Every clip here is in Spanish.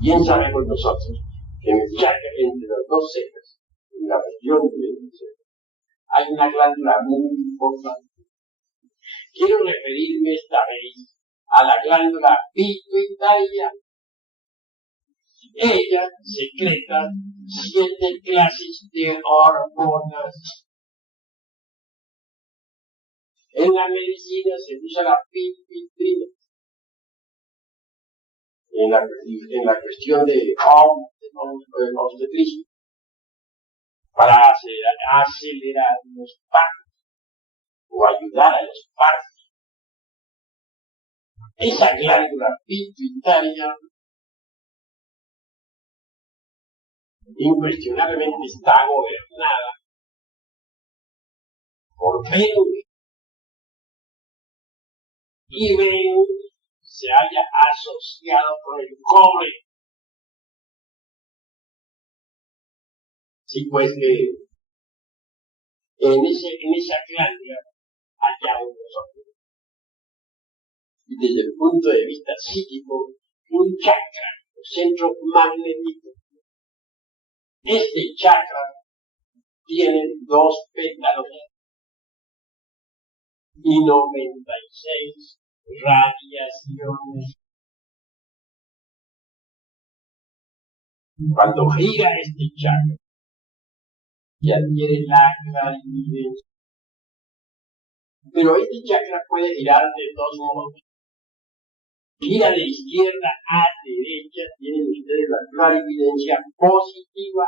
Bien sabemos nosotros que en el chakra, entre las dos cejas, en la región del cerebro, hay una glándula muy importante. Quiero referirme esta vez a la glándula pituitaria. Ella secreta 7 clases de hormonas. En la medicina se usa la pituitrina. En la cuestión de obstetricia, para acelerar los partos o ayudar a los partos. Esa glándula pituitaria incuestionablemente está gobernada por Venus, y Venus se haya asociado con el cobre. Sí, pues que en esa glándula haya unos órganos. Y desde el punto de vista psíquico, un chakra, un centro magnético. Este chakra tiene 2 pétalos y 96 radiaciones. Cuando gira este chakra y adquiere la clarividencia. Pero este chakra puede girar de 2 modos. Gira de izquierda a derecha, tienen ustedes la clarividencia positiva.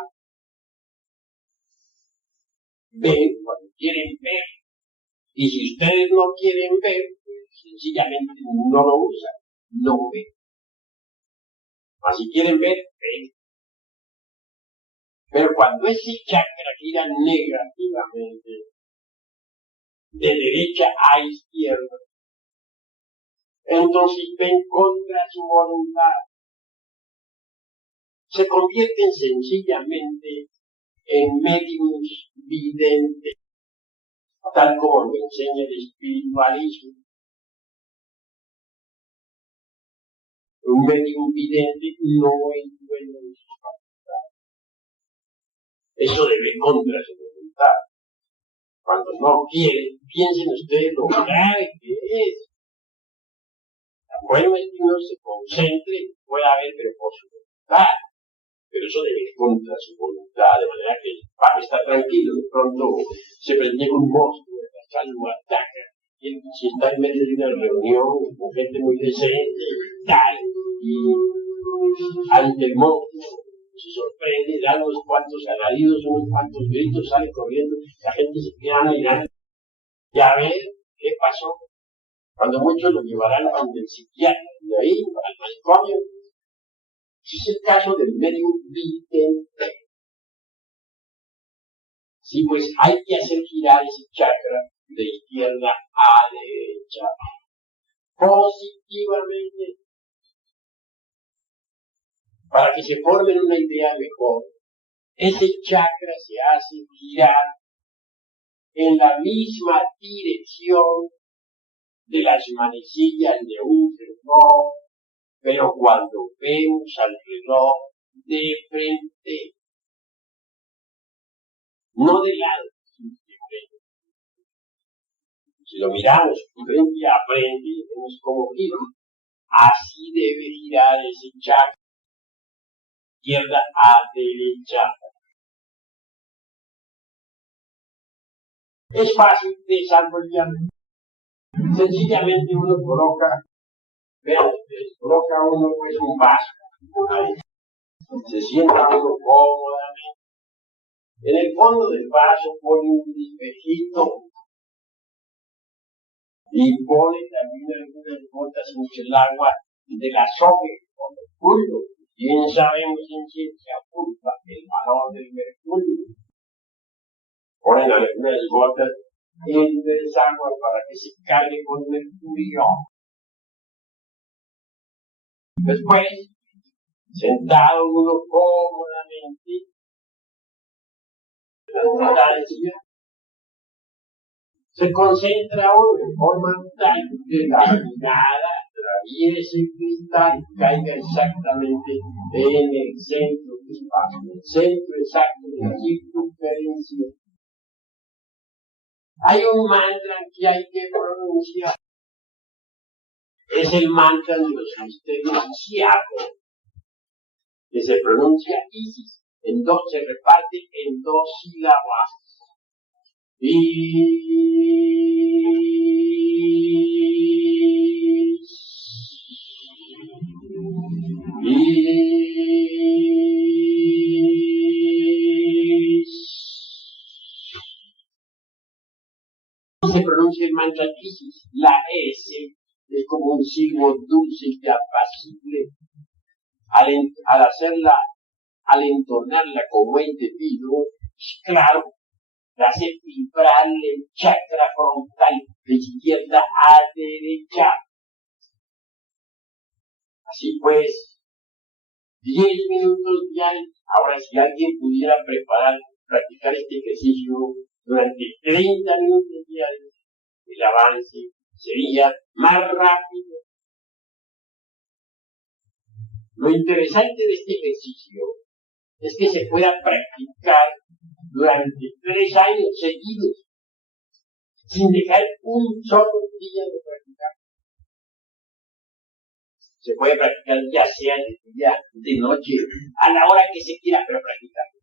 Ven cuando quieren ver. Y si ustedes no quieren ver, pues sencillamente no lo usan, no ven. Así quieren ver, ven. Pero cuando ese chakra gira negativamente, de derecha a izquierda, entonces ven contra su voluntad. Se convierten sencillamente en médiums videntes, tal como lo enseña el espiritualismo. Un médium vidente no es dueño de sus facultades. Eso debe contra su voluntad. Cuando no quiere, piensen ustedes lo grave que es. Bueno es que uno se concentre, pueda ver, pero por su voluntad. Pero eso debe ir contra su voluntad, de manera que para estar tranquilo, de pronto se prende un monstruo, lo ataca. Y si está en medio de una reunión con gente muy decente, tal, y ante el monstruo se sorprende, da unos cuantos alaridos, unos cuantos gritos, sale corriendo, la gente se queda mirando, y a ver qué pasó. Cuando muchos lo llevarán ante el psiquiatra, de ahí al manicomio. Ese es el caso del medio vidente. Sí, pues hay que hacer girar ese chakra de izquierda a derecha positivamente para que se formen una idea mejor. Ese chakra se hace girar en la misma dirección de las manecillas de un reloj, pero cuando vemos al reloj de frente, no de lado, sino de frente. Si lo miramos frente a frente, vemos cómo gira. Así debe girar ese chakra, izquierda a derecha. Es fácil desarrollarlo. Sencillamente uno coloca, vean ustedes, coloca uno pues un vaso ahí. Se sienta uno cómodamente. En el fondo del vaso pone un espejito y pone también algunas gotas en el agua de la soque o mercurio. Bien sabemos en ciencia pulpa el valor del mercurio. Ponen algunas gotas en el agua para que se cargue con mercurio. Después, sentado uno cómodamente, se concentra uno en forma tal que la mirada atraviese el cristal y caiga exactamente en el centro del espacio, en el centro exacto de la circunferencia. Hay un mantra que hay que pronunciar. Es el mantra de los misterios Siago, que se pronuncia Isis. Se reparte en 2 sílabas. Se pronuncia el mantra Isis. La S es como un signo dulce y apacible. Al entonarla como el debido, claro, hace vibrarle el chakra frontal de izquierda a derecha. Así pues, 10 minutos diarios. Ahora, si alguien pudiera practicar este ejercicio durante 30 minutos diarios, el avance sería más rápido. Lo interesante de este ejercicio es que se pueda practicar durante 3 años seguidos, sin dejar un solo día de practicar. Se puede practicar ya sea de día, de noche, a la hora que se quiera, pero practicarlo.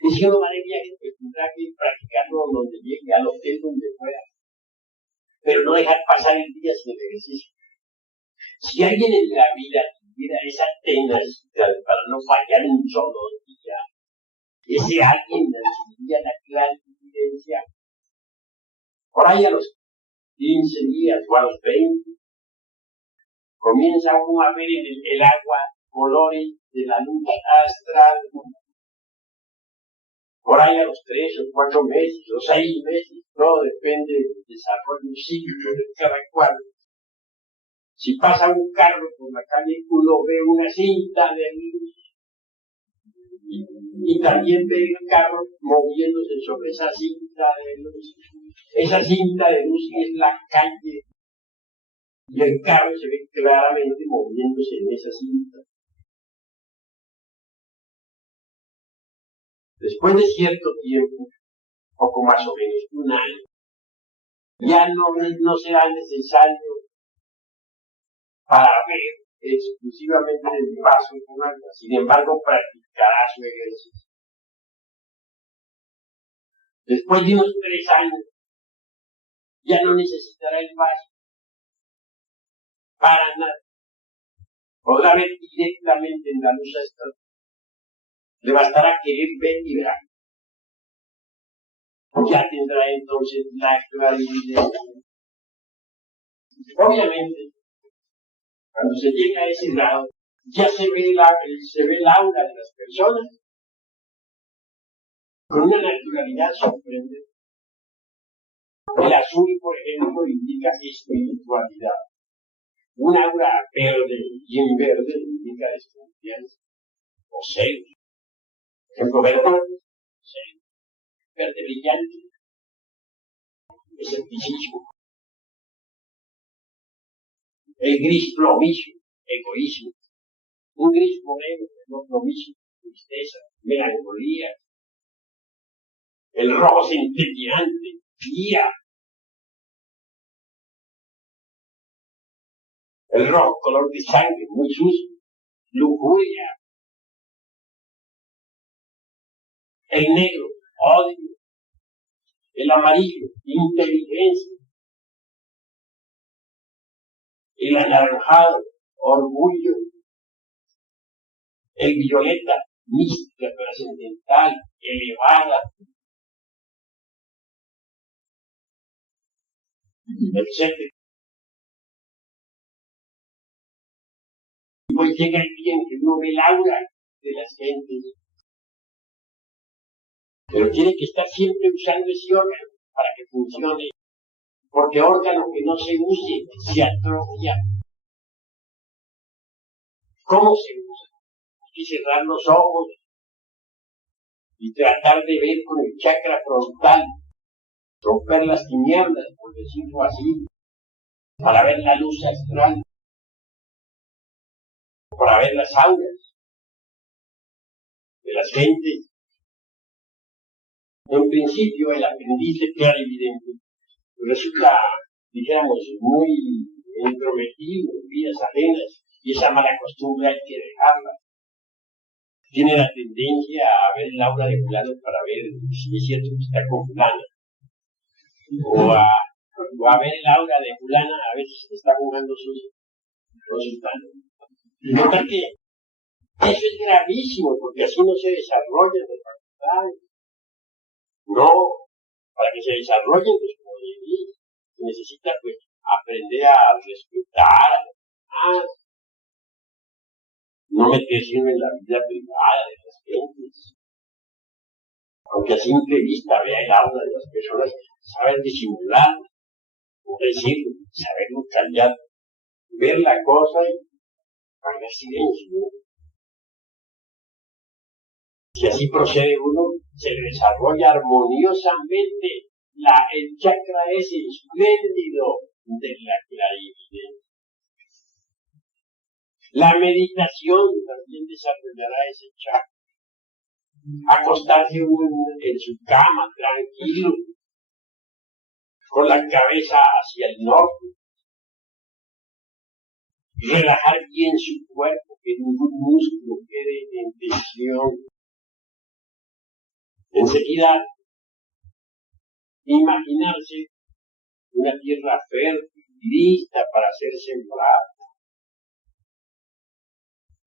Y si uno va de viaje, pues tendrá que practicarlo donde llegue, al hotel donde pueda. Pero no dejar pasar el día sin el ejercicio. Si alguien en la vida tuviera esa tenacidad para no fallar un solo día, ese alguien recibiría la gran evidencia. Por ahí a los 15 días o a los 20, comienza uno a ver en el agua colores de la luz astral. Por ahí a los 3 o 4 meses o 6 meses, todo depende del desarrollo psíquico de cada cual. Si pasa un carro por la calle, uno ve una cinta de luz y también ve el carro moviéndose sobre esa cinta de luz. Esa cinta de luz es la calle y el carro se ve claramente moviéndose en esa cinta. Después de cierto tiempo, poco más o menos un año, ya no será necesario para ver exclusivamente el paso con alma. Sin embargo, practicará su ejercicio. Después de unos 3 años, ya no necesitará el paso para nada. Podrá ver directamente en la luz astral. Le bastará querer ver y verá. Ya tendrá entonces la claridad. Obviamente, cuando se llega a ese grado, ya se ve el aura de las personas con una naturalidad sorprendente. El azul, por ejemplo, indica espiritualidad. Un aura verde y en verde indica desconfianza o celos. Por ejemplo, verde brillante, escepticismo. El gris plomizo, egoísmo. Un gris moreno, no plomizo, tristeza, melancolía. El rojo centelleante, ira. El rojo, color de sangre, muy sucio, lujuria. El negro, odio. El amarillo, inteligencia. El anaranjado, orgullo. El violeta, mística, trascendental, elevada. Etc. Y pues llega el día en que uno ve el aura de las gentes. Pero tiene que estar siempre usando ese órgano para que funcione. Porque órgano que no se use se atrofia. ¿Cómo se usa? Hay que cerrar los ojos y tratar de ver con el chakra frontal, romper las tinieblas, por decirlo así. para ver la luz astral, para ver las auras de las gentes. En principio, el aprendiz de clarividente resulta, digamos, muy entrometido en vidas ajenas, y esa mala costumbre hay que dejarla. Tiene la tendencia a ver el aura de fulano para ver si es cierto que está con fulana, o a ver el aura de fulana a ver si se está jugando sus planos. Nota que eso es gravísimo, porque así no se desarrollan las facultades. No, para que se desarrollen los poderes, se necesita pues aprender a respetar, no meterse en la vida privada de las gentes. Aunque a simple vista vea el aura de las personas, saber disimular, o decirlo, saberlo callar, ver la cosa y hacer silencio. Si así procede uno, se desarrolla armoniosamente el chakra ese espléndido de la clarividencia. La meditación también desarrollará ese chakra. Acostarse uno en su cama tranquilo, con la cabeza hacia el norte, relajar bien su cuerpo, que ningún músculo quede en tensión. Enseguida, imaginarse una tierra fértil, lista para ser sembrada.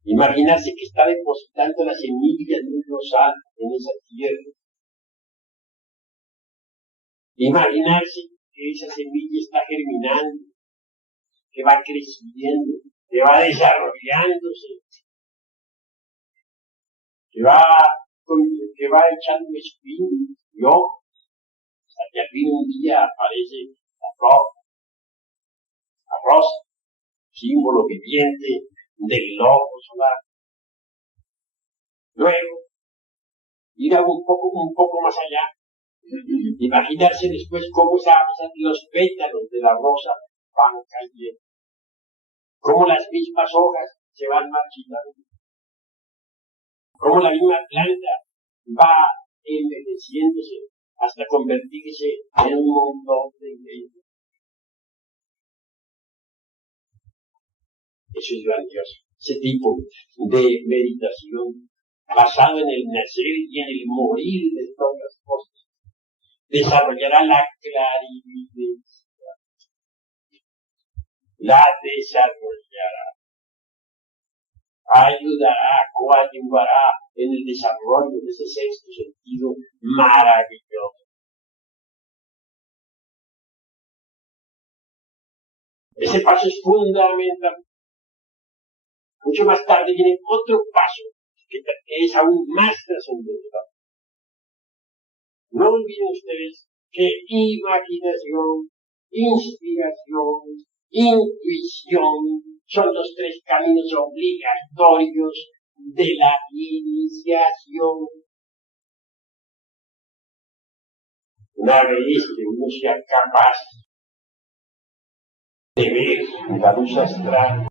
Imaginarse que está depositando las semillas de un rosal en esa tierra. Imaginarse que esa semilla está germinando, que va creciendo, que va desarrollándose, que va echando espinos y hojas, hasta que al fin un día aparece la rosa, símbolo viviente del lobo solar. Luego, ir un poco más allá, imaginarse después cómo los pétalos de la rosa van cayendo, cómo las mismas hojas se van marchitando, cómo la misma planta va envejeciéndose hasta convertirse en un montón de leña. Eso es grandioso. Ese tipo de meditación basado en el nacer y en el morir de todas las cosas desarrollará la clarividencia. La desarrollará. Ayudará, coadyuvará en el desarrollo de ese sexto sentido maravilloso. Ese paso es fundamental. Mucho más tarde viene otro paso que es aún más trascendental. No olviden ustedes que imaginación, inspiración, intuición son los tres caminos obligatorios de la iniciación. Una vez que uno sea capaz de ver la luz astral,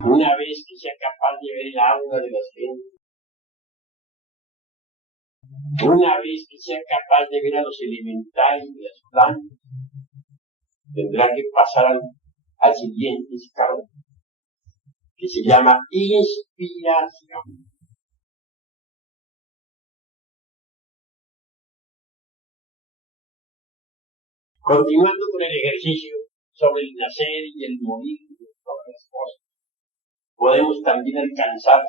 una vez que sea capaz de ver el aura de las gentes, una vez que sea capaz de ver a los elementales de las plantas, tendrá que pasar al siguiente escalón, que se llama inspiración. Continuando con el ejercicio sobre el nacer y el morir de todas las cosas, podemos también alcanzar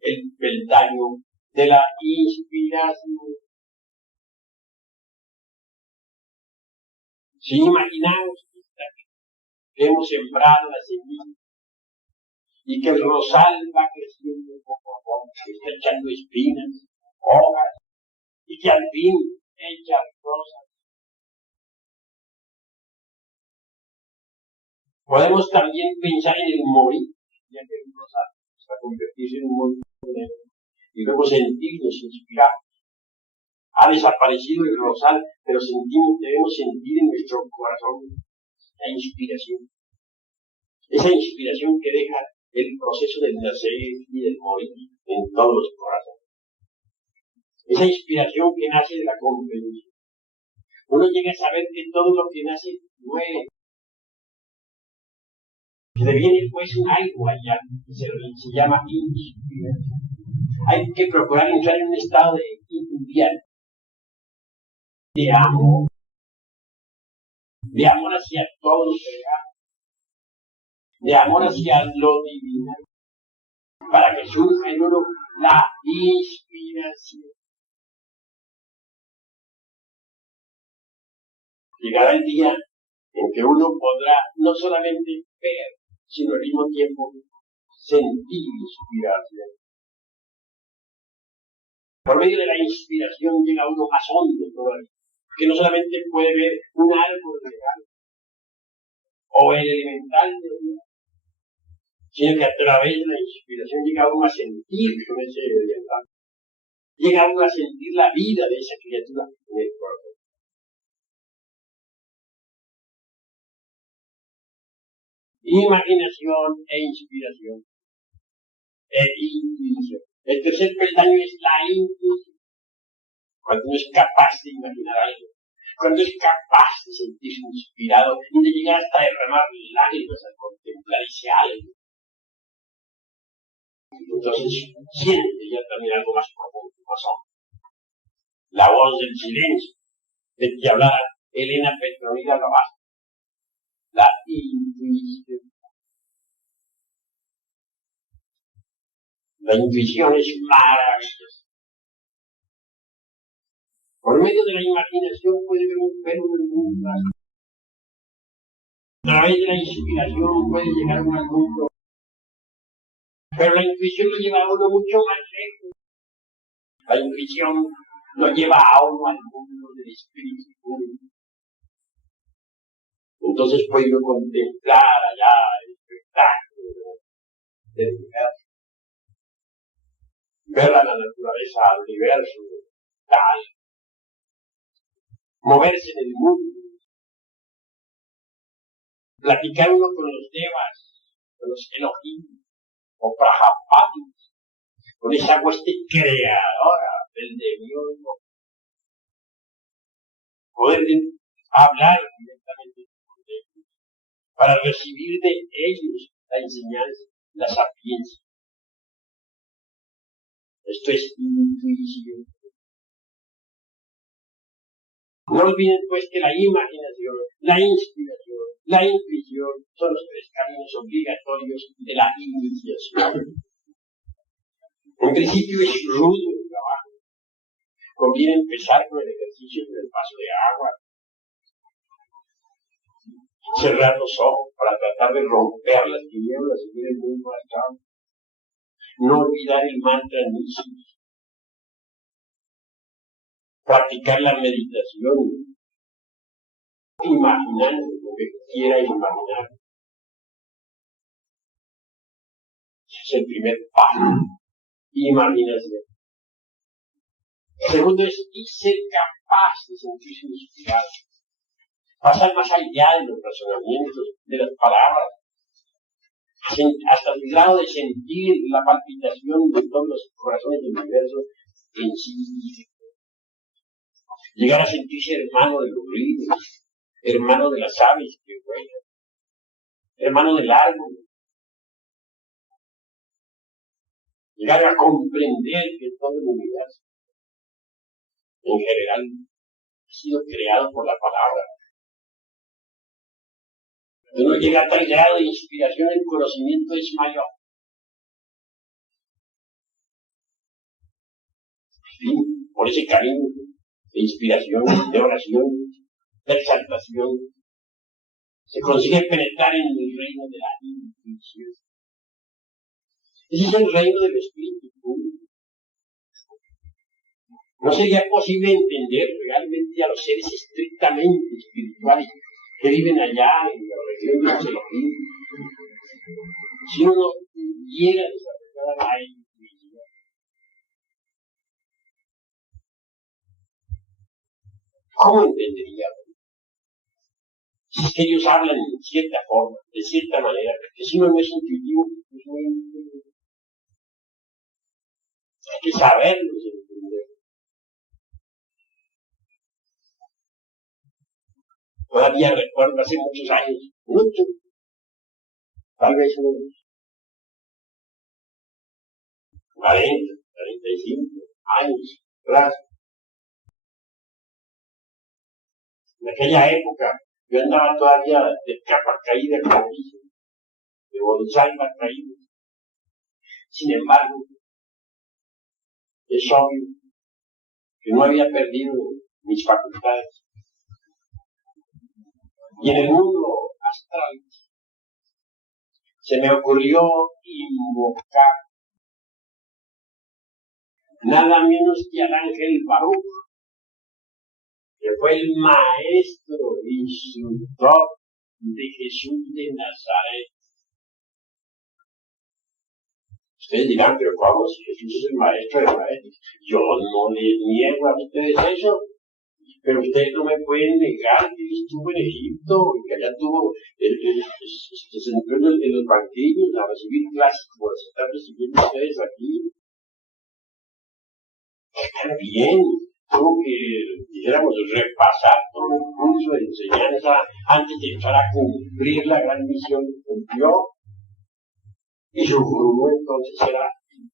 el peldaño de la inspiración. Si imaginamos que hemos sembrado la semilla y que el rosal va creciendo poco a poco, está echando espinas, hojas, y que al fin echa rosas. Podemos también pensar en el morir, ya que el rosal hasta convertirse en un montón, y luego sentirnos inspirados. Ha desaparecido el rosal, pero debemos sentir en nuestro corazón la inspiración. Esa inspiración que deja el proceso del nacer y del morir en todos los corazones. Esa inspiración que nace de la comprensión. Uno llega a saber que todo lo que nace muere. Que deviene pues un algo allá, que se llama inspiración. Hay que procurar entrar en un estado de inmundial, de amor hacia todo lo creado, de amor hacia lo divino, para que surja en uno la inspiración. Llegará el día en que uno podrá no solamente ver, sino al mismo tiempo sentir inspiración. Por medio de la inspiración llega uno más hondo todavía, que no solamente puede ver un árbol real o el elemental de uno, sino que a través de la inspiración llega uno a sentir con ese elemental, llega uno a sentir la vida de esa criatura en el corazón. Imaginación e inspiración e intuición. El tercer peldaño es la intuición. Cuando uno es capaz de imaginar algo, cuando es capaz de sentirse inspirado y de llegar hasta derramar lágrimas al contemplar ese algo. Entonces siente ya también algo más profundo, más hondo. La voz del silencio de que hablaba Elena Petronila Lavaz. La intuición. La intuición es maravillosa. Por medio de la imaginación puede ver un mundo. A través de la inspiración puede llegar uno al mundo. Pero la intuición lo lleva a uno mucho más lejos. La intuición lo lleva a uno al mundo del espíritu puro. Entonces puede uno contemplar allá el espectáculo del universo. Ver a la naturaleza, al universo, tal. Moverse en el mundo. Platicar uno con los devas, con los Elohim, o Prajapatis, con esa hueste creadora del demiurgo. Poder hablar directamente con ellos, para recibir de ellos la enseñanza, la sapiencia. Esto es intuición. No olviden pues que la imaginación, la inspiración, la intuición son los tres caminos obligatorios de la iniciación. En principio es rudo el trabajo. Conviene empezar con el ejercicio del vaso de agua. Cerrar los ojos para tratar de romper las tinieblas y ver el mundo acá. No olvidar el mantra Nishis. Practicar la meditación. Imaginando lo que quiera imaginar. Ese es el primer paso. Imaginación. Segundo es ser capaz de sentirse inspirado. Pasar más allá de los razonamientos, de las palabras, hasta el grado de sentir la palpitación de todos los corazones del universo en sí. Llegar a sentirse hermano de los ríos, hermano de las aves que vuelan, hermano del árbol. Llegar a comprender que todo el universo, en general, ha sido creado por la palabra. Cuando uno llega a tal grado de inspiración, el conocimiento es mayor. Sí, por ese camino de inspiración, de oración, de exaltación, se consigue penetrar en el reino de la intuición. Ese es el reino del espíritu puro. No sería posible entender realmente a los seres estrictamente espirituales que viven allá en la región de los Elohim si uno no pudiera desarrollar la intuición. ¿Cómo entenderíamos? Es que ellos hablan de cierta forma, de cierta manera, que si uno no es intuitivo, pues no hay que saberlo, entender. Todavía recuerdo hace muchos años, tal vez unos 40, 45 años atrás. En aquella época, yo andaba todavía de capa caída con de bonsai más caído. Sin embargo, es obvio que no había perdido mis facultades. Y en el mundo astral se me ocurrió invocar nada menos que al ángel Baruch, que fue el maestro, instructor de Jesús de Nazaret. Ustedes dirán, pero ¿cómo? Si Jesús es el maestro de maestros. Yo no les niego a ustedes eso, pero ustedes no me pueden negar que él estuvo en Egipto y que allá tuvo se sentó en los banquillos a recibir clases como las están recibiendo ustedes aquí. También tuvo que, dijéramos, repasar todo el curso de enseñanza antes de empezar a cumplir la gran misión que cumplió. Y su gurú entonces era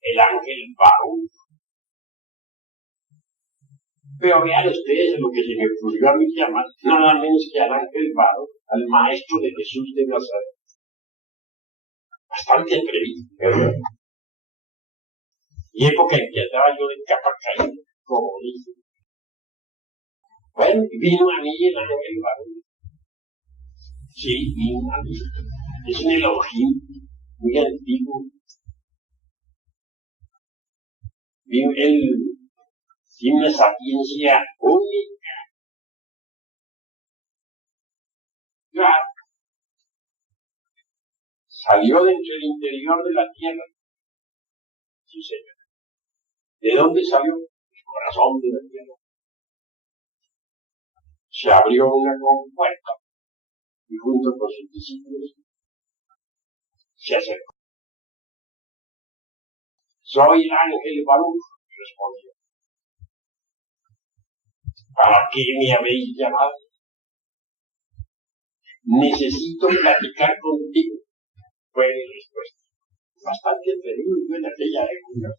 el ángel Baruch. Pero vean ustedes lo que se me ocurrió a mí llamar nada menos que al ángel Baruch, al maestro de Jesús de Nazaret. Bastante atrevido, ¿verdad? Y época en que andaba yo de capa caída, como dice. Bueno, vino a mí el ángel Baruch. Sí, vino a mí. Es un Elohim muy antiguo. Vino él sin una sapiencia única. Claro. Salió dentro del interior de la tierra. Sí, señor. ¿De dónde salió? Del corazón de la tierra. Se abrió una compuerta y junto con sus discípulos se acercó. Soy el ángel Baruch, respondió. ¿Para qué me habéis llamado? Necesito platicar contigo, fue mi respuesta. Bastante atrevido yo en aquella época.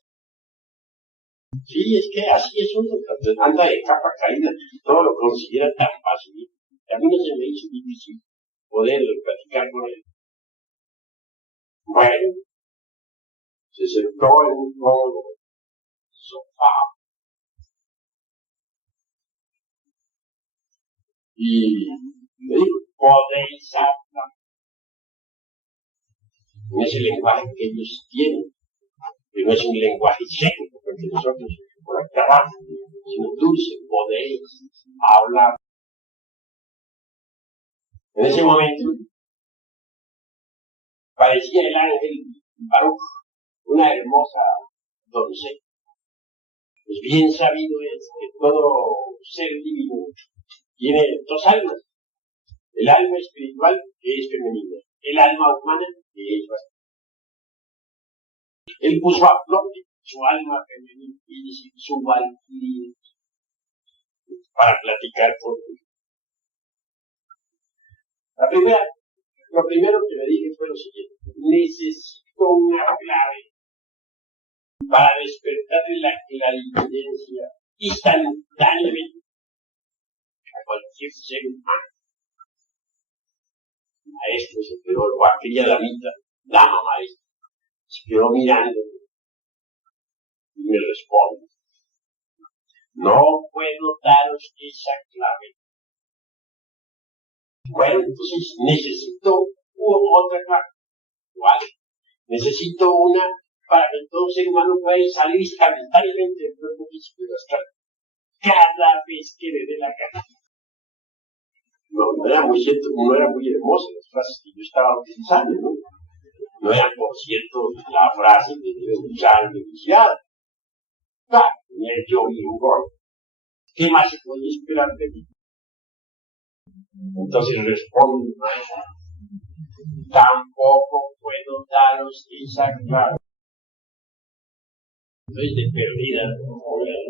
Sí, es que así es uno, anda de capa caída, todo lo considera tan fácil. A mí no se me hizo difícil poder platicar con él. Bueno, se sentó en un cómodo sofá y me dijo, podéis hablar. En ese lenguaje que ellos tienen, que no es un lenguaje seco, porque nosotros por acá abajo, sino dulce, podéis hablar. En ese momento, parecía el ángel Baruch, una hermosa doncella. Pues bien sabido es que todo ser divino tiene dos almas. El alma espiritual, que es femenina. El alma humana, que es masculina. Él puso a flote su alma femenina, es decir, su valquiria, para platicar con él. Lo primero que le dije fue lo siguiente: necesito una clave para despertarle la clarividencia instantáneamente a cualquier ser humano. Maestro se quedó, o aquella dama maestra, se quedó mirando y me responde: no puedo daros esa clave. Bueno, entonces necesito otra clave. ¿Cuál? Necesito una para que todo ser humano pueda salir instantáneamente del cuerpo físico y astral cada vez que le dé la gana. No era muy cierto, no era muy hermosa las frases que yo estaba utilizando, ¿no? No eran, por cierto, la frase que debe usar de felicidad. Claro, tenía yo bien gordo. ¿Qué más se podía esperar de mí? Entonces responde el maestro: tampoco puedo daros esa clave. Entonces, de perdida,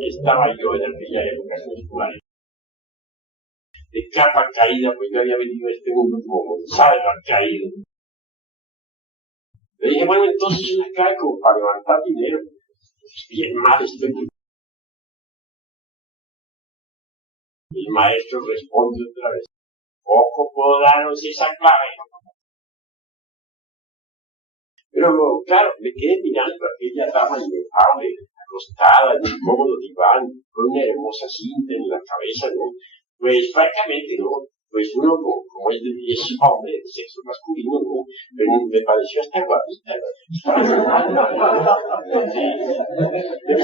estaba yo en aquella época escolar, de capa caída, pues yo había venido a este mundo como salva caído. Le dije, bueno, entonces una clave como para levantar dinero. Bien mal estoy. El maestro responde otra vez: poco puedo daros esa clave. Pero claro, me quedé mirando a aquella dama inefable, acostada en un cómodo diván, con una hermosa cinta en la cabeza, ¿no? Pues francamente, ¿no? Pues uno como es hombre de sexo masculino, ¿no? Me pareció hasta guapita, ¿no? Sí.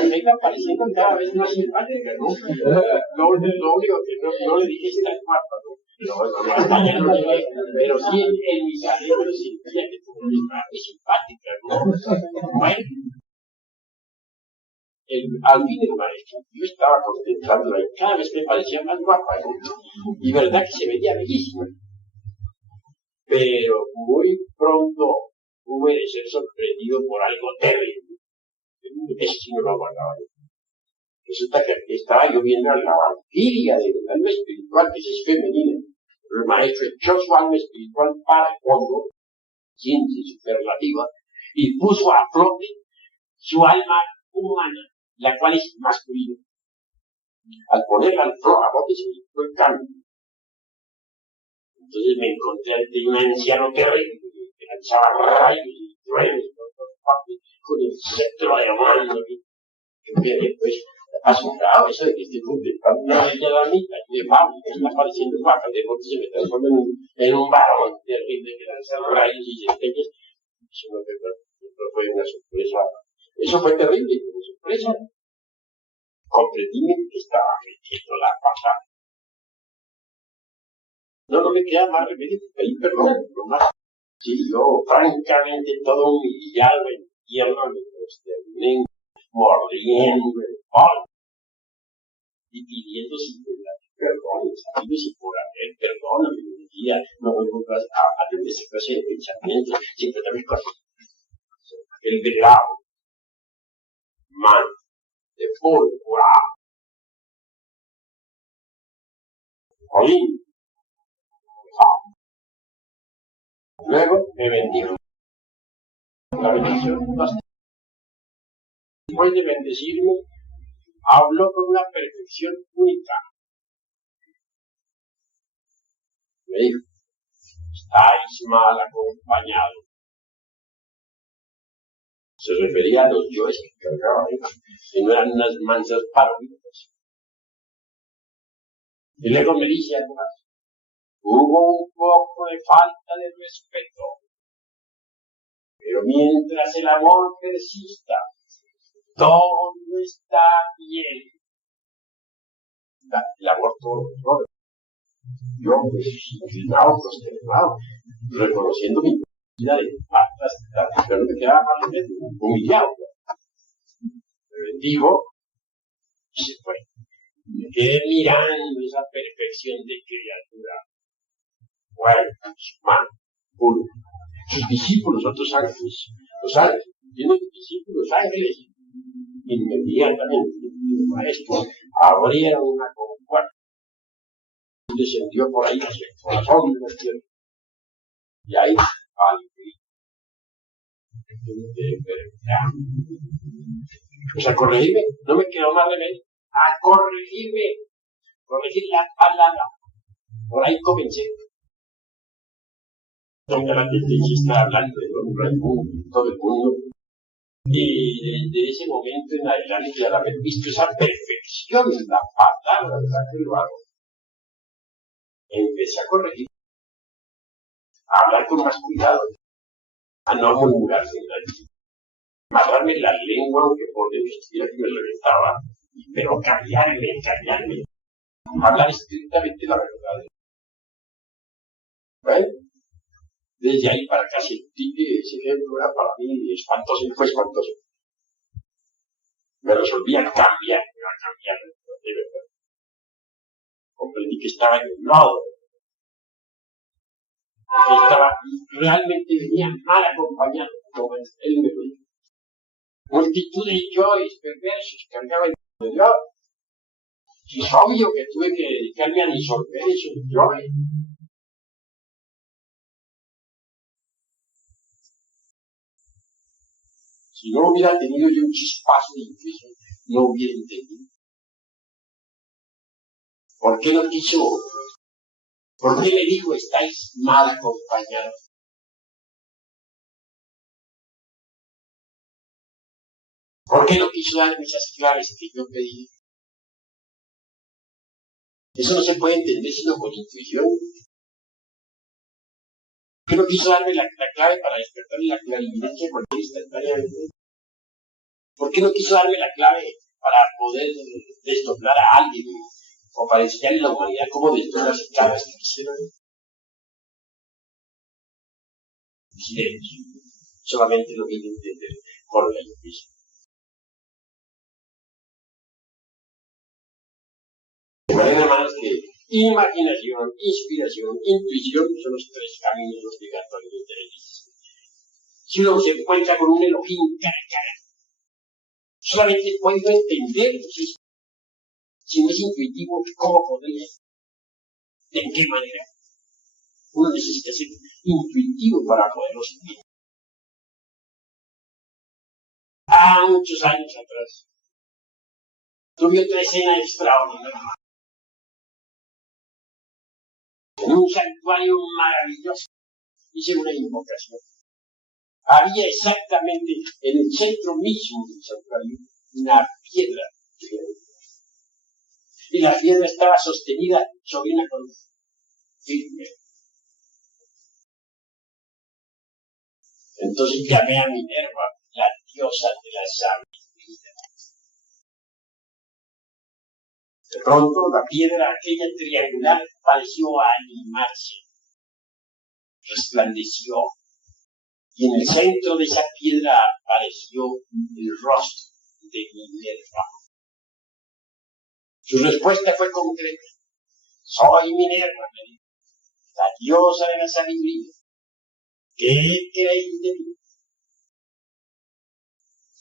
Me iba pareciendo cada vez más simpática, ¿no? Lo único que no le dije está guapa, ¿no? Pero bueno, hasta ya no llegué, pero sí en mi cerebro sentía que estaba muy simpática, ¿no? Bueno, al fin el maestro, yo estaba contemplándola y cada vez me parecía más guapa, ¿no? Y verdad que se veía bellísima. Pero muy pronto hubo de ser sorprendido por algo terrible. Eso sí me lo aguardaba. Resulta que estaba yo viendo a la valquiria del alma espiritual, que es femenina. El maestro echó su alma espiritual para el fondo, ciencia superlativa, y puso a flote su alma humana, la cual es masculina. Al ponerla a flote se me fue el cambio. Entonces me encontré ante un anciano terrible que lanzaba rayos y truenos por todas partes, con el cetro de mano. Yo quedé pues asombrado eso de que esté contemplando una bella damita inefable que está pareciendo guapa, de pronto se me transforma en un varón terrible que lanza rayos y centellas. Eso no fue una sorpresa. Eso fue terrible, una sorpresa. Comprendí que estaba metiendo la pata. No me queda más remedio que pedir perdón, no más. Sí, yo francamente todo humillado en tierra me consterné, mordiendo el polvo y pidiendo sin verdad perdón, sabiendo si por haber perdóname, me decía, no vuelvo a tener esa clase de pensamiento, siempre también con el grado man de pólvora. Jolín. Luego me bendijo. La bendición, después de bendecirme, habló con una perfección única. Me dijo: estáis mal acompañados. Se refería a los yoes que cargaban, que no eran unas mansas palomitas. Y luego me dice algo más: hubo un poco de falta de respeto, pero mientras el amor persista, todo está bien. El amor todo, ¿no? Yo, inclinado, consternado, reconociendo mi vida de patas, pero no me quedaba más remedio, humillado. Me bendigo y se fue. Me quedé mirando esa perfección de criatura. Bueno, humano, puro. Sus discípulos, otros ángeles. Los ángeles, tienen discípulos ángeles. Inmediatamente, el maestro abrieron una compuerta. Descendió por ahí hacia el corazón de la tierra. Y ahí, pues a corregirme, no me quedó más remedio. A corregirme, corregir la palabra. Por ahí comencé. Donde la tendencia está hablando de todo el mundo. Y desde ese momento en adelante, al haber visto esa perfección en la palabra de aquel varón, empecé a corregir, a hablar con más cuidado, a no murmurar sin nadie, a agarrarme la lengua, aunque por dentro estuviera que me reventaba, pero callarme, hablar estrictamente la verdad. ¿Ven? Desde ahí para acá sentí que ese ejemplo era para mí espantoso, y fue espantoso. Me resolví a cambiar, de verdad. Comprendí que estaba en un lado que estaba, realmente venía mal acompañado, como él me lo dijo. Multitudes de yoes perversos cargaban de Dios. Y es obvio que tuve que dedicarme a disolver esos yoes. Si no hubiera tenido yo un chispazo de intuición, no hubiera entendido. ¿Por qué no quiso? ¿Por qué me dijo estáis mal acompañados? ¿Por qué no quiso darme esas claves que yo pedí? Eso no se puede entender sino con intuición. ¿Por qué no quiso darme la clave para despertar la clarividencia cualquier instantáneamente? ¿Por qué no quiso darme la clave para poder desdoblar a alguien o para enseñarle a la humanidad cómo desdoblarse cada vez que quisiera? Silencio. Solamente lo vine a entender con la intuición. De manera, hermanos, que imaginación, inspiración, intuición son los tres caminos obligatorios de la iniciación. Si uno se encuentra con un Elohim cara a cara, solamente puedo entenderlo. Si no es intuitivo, ¿cómo podría? ¿De qué manera? Uno necesita ser intuitivo para poderlo sentir. Muchos años atrás, tuve otra escena extraordinaria. En un santuario maravilloso, hice una invocación. Había exactamente en el centro mismo del santuario una piedra triangular. Y la piedra estaba sostenida sobre una columna firme. Entonces llamé a Minerva, la diosa de la sabiduría. De pronto la piedra aquella triangular pareció animarse, resplandeció. Y en el centro de esa piedra apareció el rostro de Minerva. Su respuesta fue concreta. Soy Minerva, me dijo, la diosa de la sabiduría. ¿Qué queréis de mí?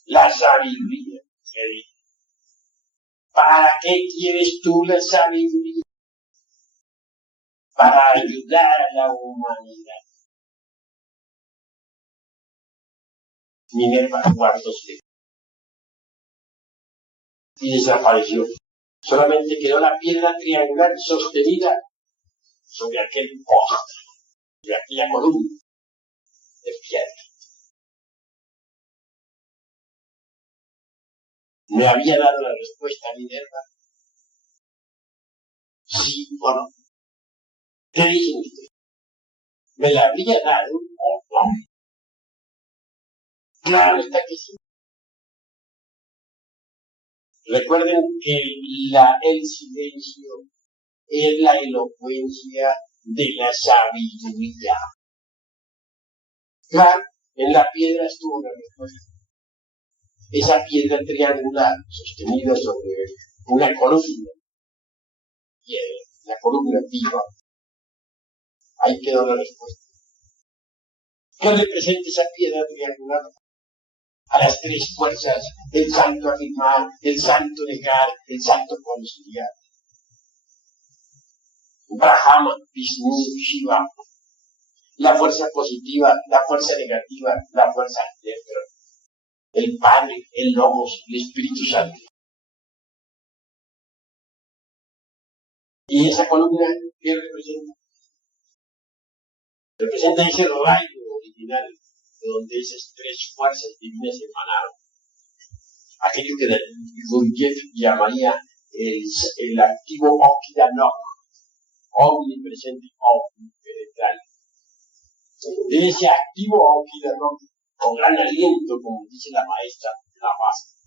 La sabiduría, me dijo. ¿Para qué quieres tú la sabiduría? Para ayudar a la humanidad. Minerva guardó silencio y desapareció. Solamente quedó la piedra triangular sostenida sobre aquel poste, sobre aquella columna de piedra. ¿Me había dado la respuesta a Minerva? ¿Sí o no? ¿Qué dicen ustedes? ¿Me la habría dado o no? Claro está que sí. Recuerden que el silencio es la elocuencia de la sabiduría. Claro, en la piedra estuvo la respuesta. Esa piedra triangular sostenida sobre una columna, y la columna viva, ahí quedó la respuesta. ¿Qué representa esa piedra triangular? A las tres fuerzas, el santo afirmar, el santo negar, el santo conciliar. Brahma, Vishnu, Shiva. La fuerza positiva, la fuerza negativa, la fuerza neutra. El Padre, el Logos, el Espíritu Santo. ¿Y esa columna qué representa? Representa ese rayo original de donde esas tres fuerzas divinas emanaron. Aquello que Gurdjieff llamaría el activo Okidano, omnipresente, omnipenetrante. De ese activo Okidano, con gran aliento, como dice la maestra Blavatsky,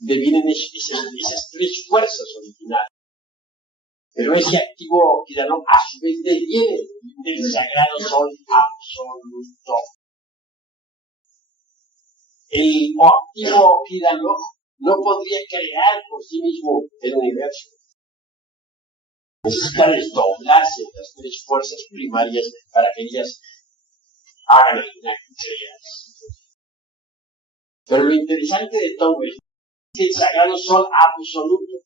devienen esas tres fuerzas originales. Pero ese activo Okidano a su vez deviene del sagrado sol absoluto. El activo Okidano no podría crear por sí mismo el universo. Necesitan desdoblarse las tres fuerzas primarias para que ellas hagan el milagro entre ellas. Pero lo interesante de todo es que el sagrado sol absoluto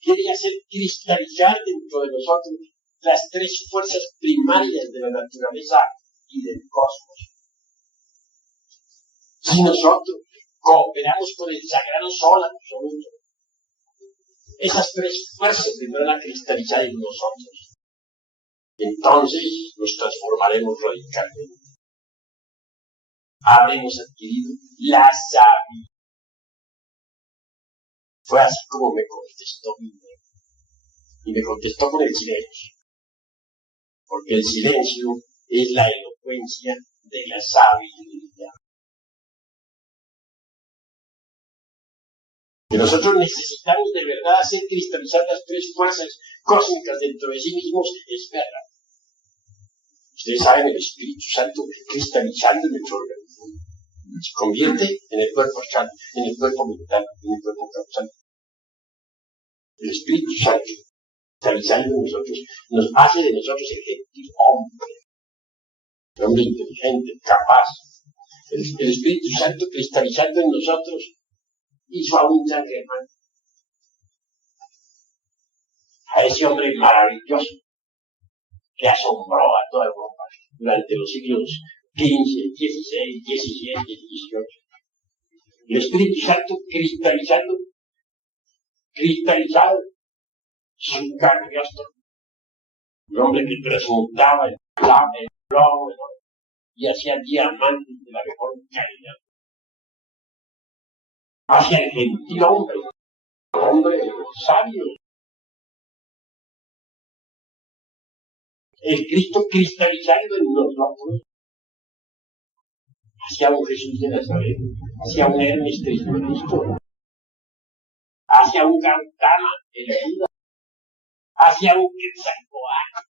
quiere hacer cristalizar dentro de nosotros las tres fuerzas primarias de la naturaleza y del cosmos. Si nosotros cooperamos con el sagrado sol absoluto, esas tres fuerzas vendrán a cristalizar en nosotros. Entonces nos transformaremos radicalmente. Habremos adquirido la sabiduría. Fue así como me contestó mi mente. Y me contestó con el silencio. Porque el silencio es la elocuencia de la sabiduría. Que nosotros necesitamos de verdad hacer cristalizar las tres fuerzas cósmicas dentro de sí mismos, es verdad. Ustedes saben, el Espíritu Santo cristalizando en nuestro organismo se convierte en el cuerpo astral, en el cuerpo mental, en el cuerpo causal. El Espíritu Santo cristalizando en nosotros nos hace de nosotros el gentil hombre inteligente, capaz. El Espíritu Santo cristalizando en nosotros hizo a un San Germán, a ese hombre maravilloso que asombró a toda Europa durante los siglos XV, XVI, XVII, XVIII. El Espíritu Santo cristalizado, su carne un hombre que transmutaba el plomo, y hacía diamantes de la mejor calidad. Hacia el gentil hombre sabio. El Cristo cristalizando en nosotros, hacia un Jesús de Nazaret, hacia un Hermes Trismegisto, hacia un Gautama, el Buda, hacia un Quetzalcóatl,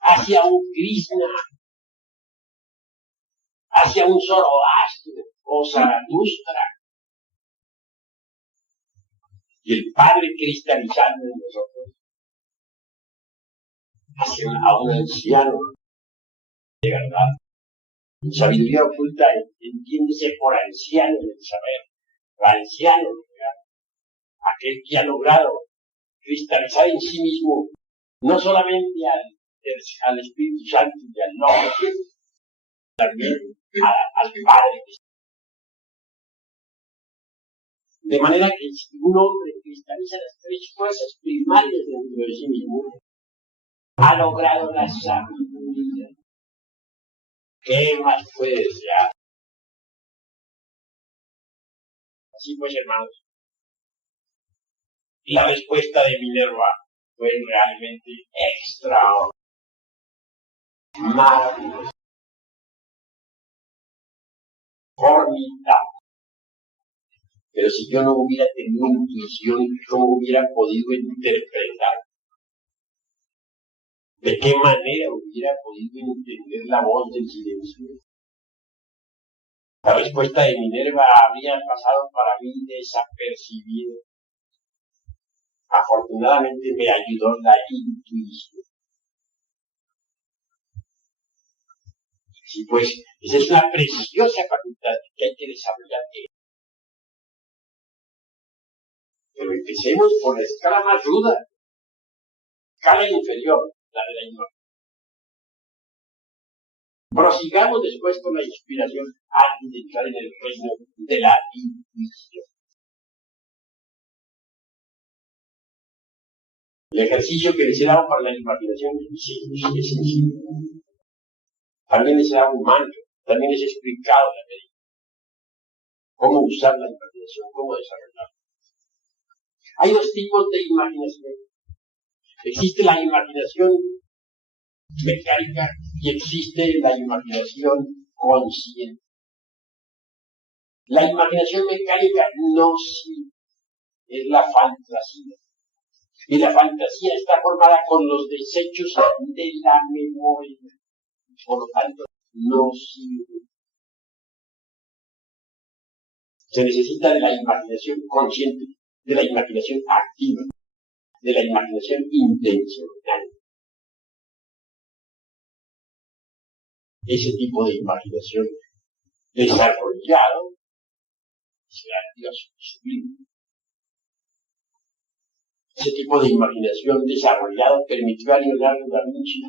hacia un Krishna, hacia un Zoroastro o Zaratustra. Y el Padre cristalizando en nosotros, hacia un anciano de verdad. Sabiduría oculta entiéndese por anciano del saber, anciano real, aquel que ha logrado cristalizar en sí mismo no solamente al Espíritu Santo y al nombre, también al Padre. De manera que si un hombre cristaliza las tres fuerzas primarias dentro de sí mismo, ha logrado la sabiduría. ¿Qué más puede desear? Así pues, hermanos, la respuesta de Minerva fue realmente extraordinaria, maravillosa, formidable. Pero si yo no hubiera tenido intuición, ¿cómo hubiera podido interpretar? ¿De qué manera hubiera podido entender la voz del silencio? La respuesta de Minerva habría pasado para mí desapercibida. Afortunadamente me ayudó la intuición. Sí, pues, esa es una preciosa facultad que hay que desarrollar. Pero empecemos por la escala más ruda, escala inferior, la de la imaginación. Prosigamos después con la inspiración antes de entrar en el reino de la intuición. El ejercicio que les he dado para la imaginación es sencillo. También les he dado un mantra, también les he explicado la medida. Cómo usar la imaginación, cómo desarrollarla. Hay dos tipos de imaginación. Existe la imaginación mecánica y existe la imaginación consciente. La imaginación mecánica no sirve, es la fantasía. Y la fantasía está formada con los desechos de la memoria. Por lo tanto, no sirve. Se necesita de la imaginación consciente, de la imaginación activa. de la imaginación intencional. Ese tipo de imaginación desarrollado será, Dios, sublime. Ese tipo de imaginación desarrollado permitió a Leonardo da Vinci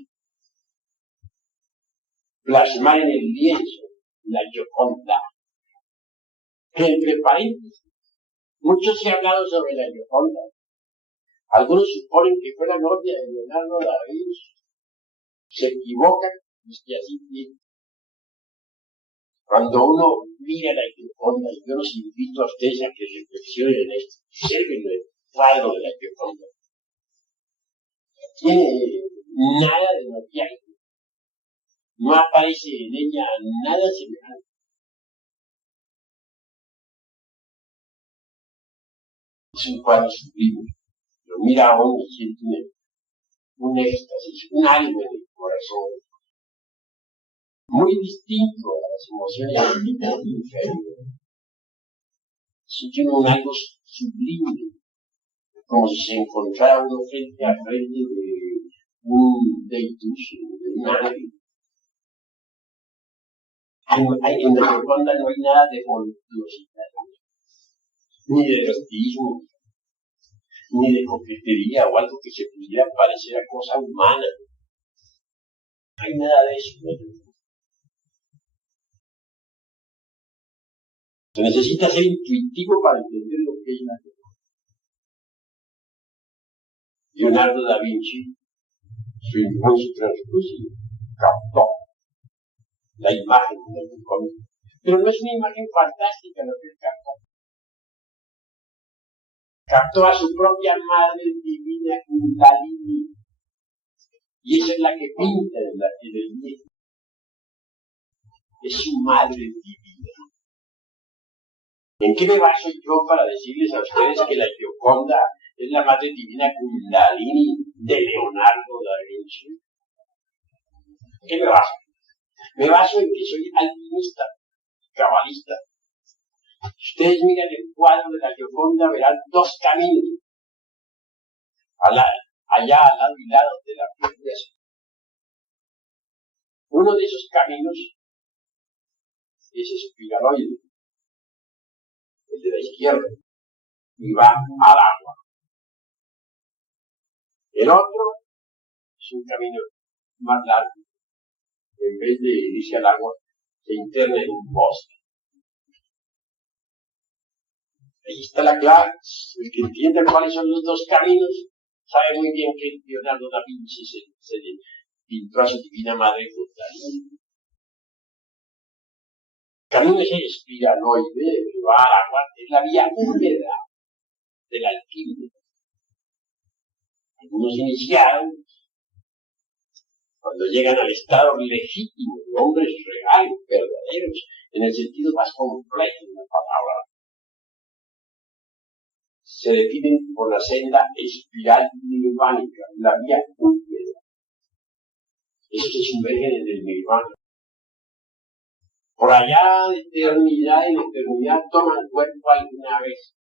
plasmar en el lienzo la Gioconda. Que entre paréntesis, mucho se ha hablado sobre la Gioconda. Algunos suponen que fue la novia de Leonardo da Vinci. Se equivocan, es que así tiene. Cuando uno mira la Gioconda, yo los invito a ustedes a que reflexionen en esto, observen el cuadro de la Gioconda. Tiene nada de maquillaje. No aparece en ella nada semejante. Es un cuadro sublime. Lo mira a uno y siente un éxtasis, un algo en el corazón. Muy distinto a las emociones del inferior. Siente un algo sublime, como si se encontrara uno frente a frente de un deitus, de un ángel. En la Gioconda no hay nada de voluptuosidad, ni de erotismo, ni de coquetería o algo que se pudiera parecer a cosa humana. No hay nada de eso. Se necesita ser intuitivo para entender lo que es la Gioconda. Leonardo da Vinci, su impulso translúcido, captó la imagen de la Gioconda. Pero no es una imagen fantástica lo que él captó. Captó a su propia madre divina Kundalini. Y esa es la que pinta en el libro. Es su madre divina. ¿En qué me baso yo para decirles a ustedes que la Gioconda es la madre divina Kundalini de Leonardo da Vinci? ¿En qué me baso? Me baso en que soy alpinista, cabalista. Si ustedes miran el cuadro de la Gioconda, verán dos caminos. Allá al lado y lado de la piedra. Uno de esos caminos es espiraloide, el de la izquierda, y va al agua. El otro es un camino más largo. En vez de irse al agua, se interna en un bosque. Ahí está la clave. El que entienda cuáles son los dos caminos sabe muy bien que Leonardo da Vinci se pintó a su divina madre Kundalini. El camino ese espiraloide que va al agua es la vía húmeda de la alquimia. Algunos iniciados, cuando llegan al estado legítimo de hombres reales, verdaderos, en el sentido más completo de la palabra, se definen por la senda espiral nirvánica, la vía húmeda. Esos se sumergen en el nirvana. Por allá, de eternidad en eternidad, toman cuerpo alguna vez.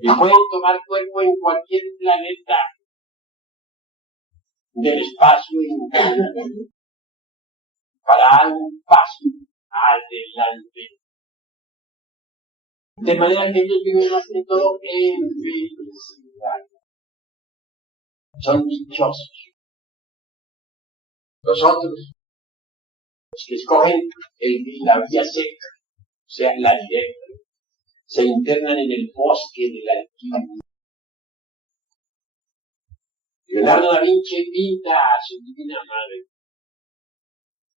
Y pueden tomar cuerpo en cualquier planeta del espacio infinito para dar un paso adelante. De manera que ellos viven más que todo en felicidad. Son dichosos. Los otros, los que escogen la vía seca, o sea, la directa, se internan en el bosque de la alquimia. Leonardo da Vinci pinta a su divina madre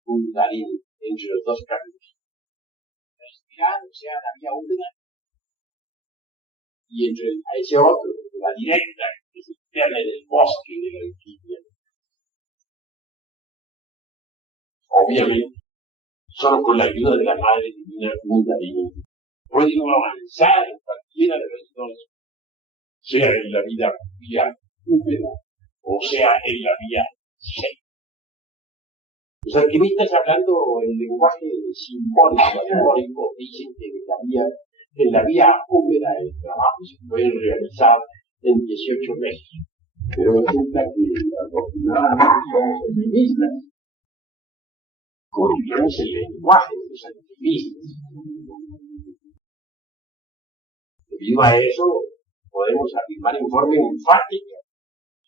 Kundalini entre los dos caminos. La espiral, o sea, la vía húmeda, y entre ese otro, la directa, que se interna en el bosque de la alquimia. Obviamente, solo con la ayuda de la madre divina Kundalini puede uno avanzar en cualquiera de los dos, sea en la vía húmeda o sea en la vía seca. Los alquimistas, hablando en lenguaje simbólico, dicen que en la vía húmeda el trabajo se puede realizar en 18 meses. Pero resulta que afortunadamente somos feministas. Codificamos el lenguaje de los activistas. Debido a eso, podemos afirmar en forma enfática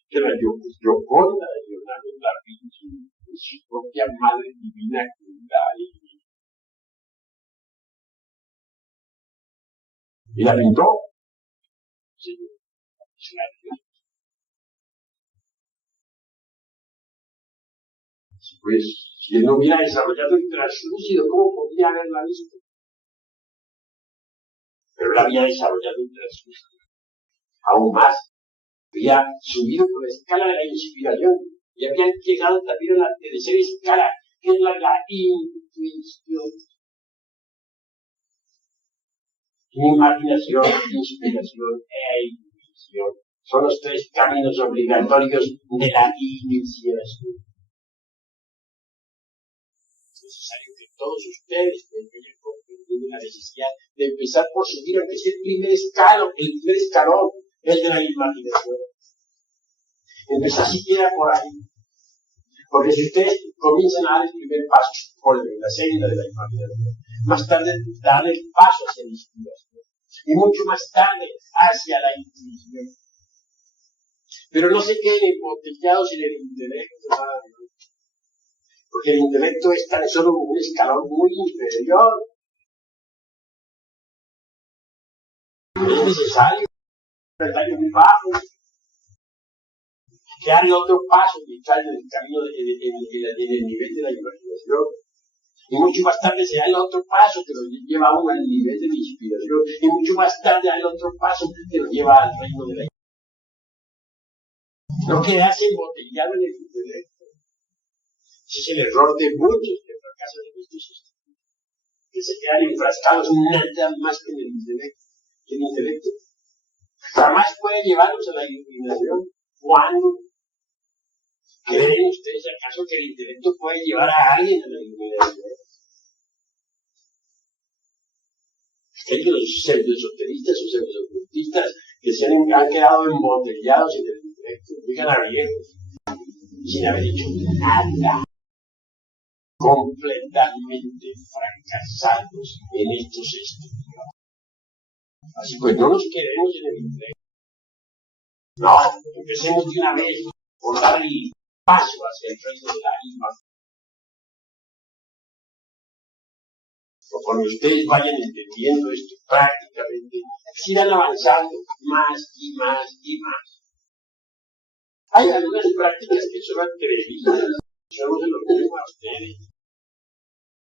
que la Gioconda de Leonardo da Vinci es su propia madre divina Kundalini. ¿Y la pintó? Sí. Pues, si él no hubiera desarrollado el translúcido, ¿cómo podría haberla visto? Pero él había desarrollado el translúcido. Aún más, había subido por la escala de la inspiración y había llegado también a la tercera escala, que es la intuición. Imaginación, inspiración e intuición son los tres caminos obligatorios de la iniciación. Es necesario que todos ustedes vayan comprendiendo la necesidad de empezar por subir, aunque sea el primer escalón, el de la imaginación. Empezar siquiera por ahí. Porque si ustedes comienzan a dar el primer paso por la senda de la imaginación, más tarde dan el paso hacia la inspiración y mucho más tarde hacia la intuición. Pero no se queden embotellados en el intelecto, nada más. Porque el intelecto es tan solo un escalón muy inferior. Es necesario peldaños muy bajos, que dar otro paso y estar en el camino, en el nivel de la imaginación. Y mucho más tarde se da el otro paso que lo lleva a uno al nivel de la inspiración. Y mucho más tarde da el otro paso que lo lleva al reino de la inspiración. No quedarse embotellado en el intelecto. Ese es el error de muchos que fracasan en estos estudios. Que se quedan enfrascados nada más que en el intelecto. El intelecto jamás puede llevarlos a la iluminación. ¿Cuándo? ¿Creen ustedes acaso que el intelecto puede llevar a alguien a la iluminación? Ustedes, los pseudo-esoteristas o pseudo-ocultistas que se han quedado embotellados en el intelecto, digan a viejos, sin haber hecho nada, completamente fracasados en estos estudios. Así pues, no nos quedemos en el intelecto. No, empecemos de una vez por dar el paso hacia el reino de la imaginación. Conforme ustedes vayan entendiendo esto prácticamente, sigan avanzando más y más y más. Hay algunas prácticas que son atrevidas, yo no se lo digo a ustedes.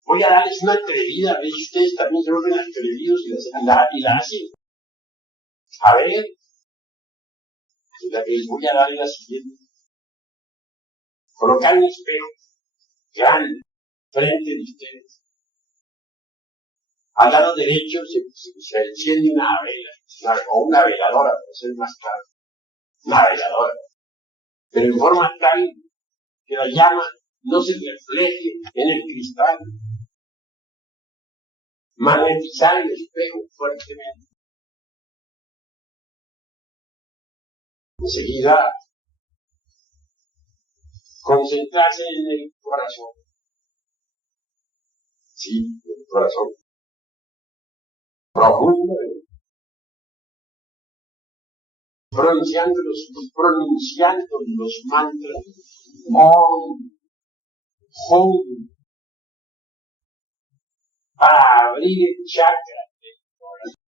Voy a darles una atrevida, a ver si ustedes también se vuelven atrevidos y la hacen. A ver, la que les voy a dar es la siguiente. Colocar un espejo grande frente de ustedes. Al lado derecho se enciende una vela, o una veladora, para ser más claro. Una veladora. Pero en forma tal que la llama no se refleje en el cristal. Magnetizar el espejo fuertemente. Enseguida, concentrarse en el corazón. Sí, el corazón. Profundo. Pronunciando los mantras. Om. Hum. Para abrir el chakra del corazón.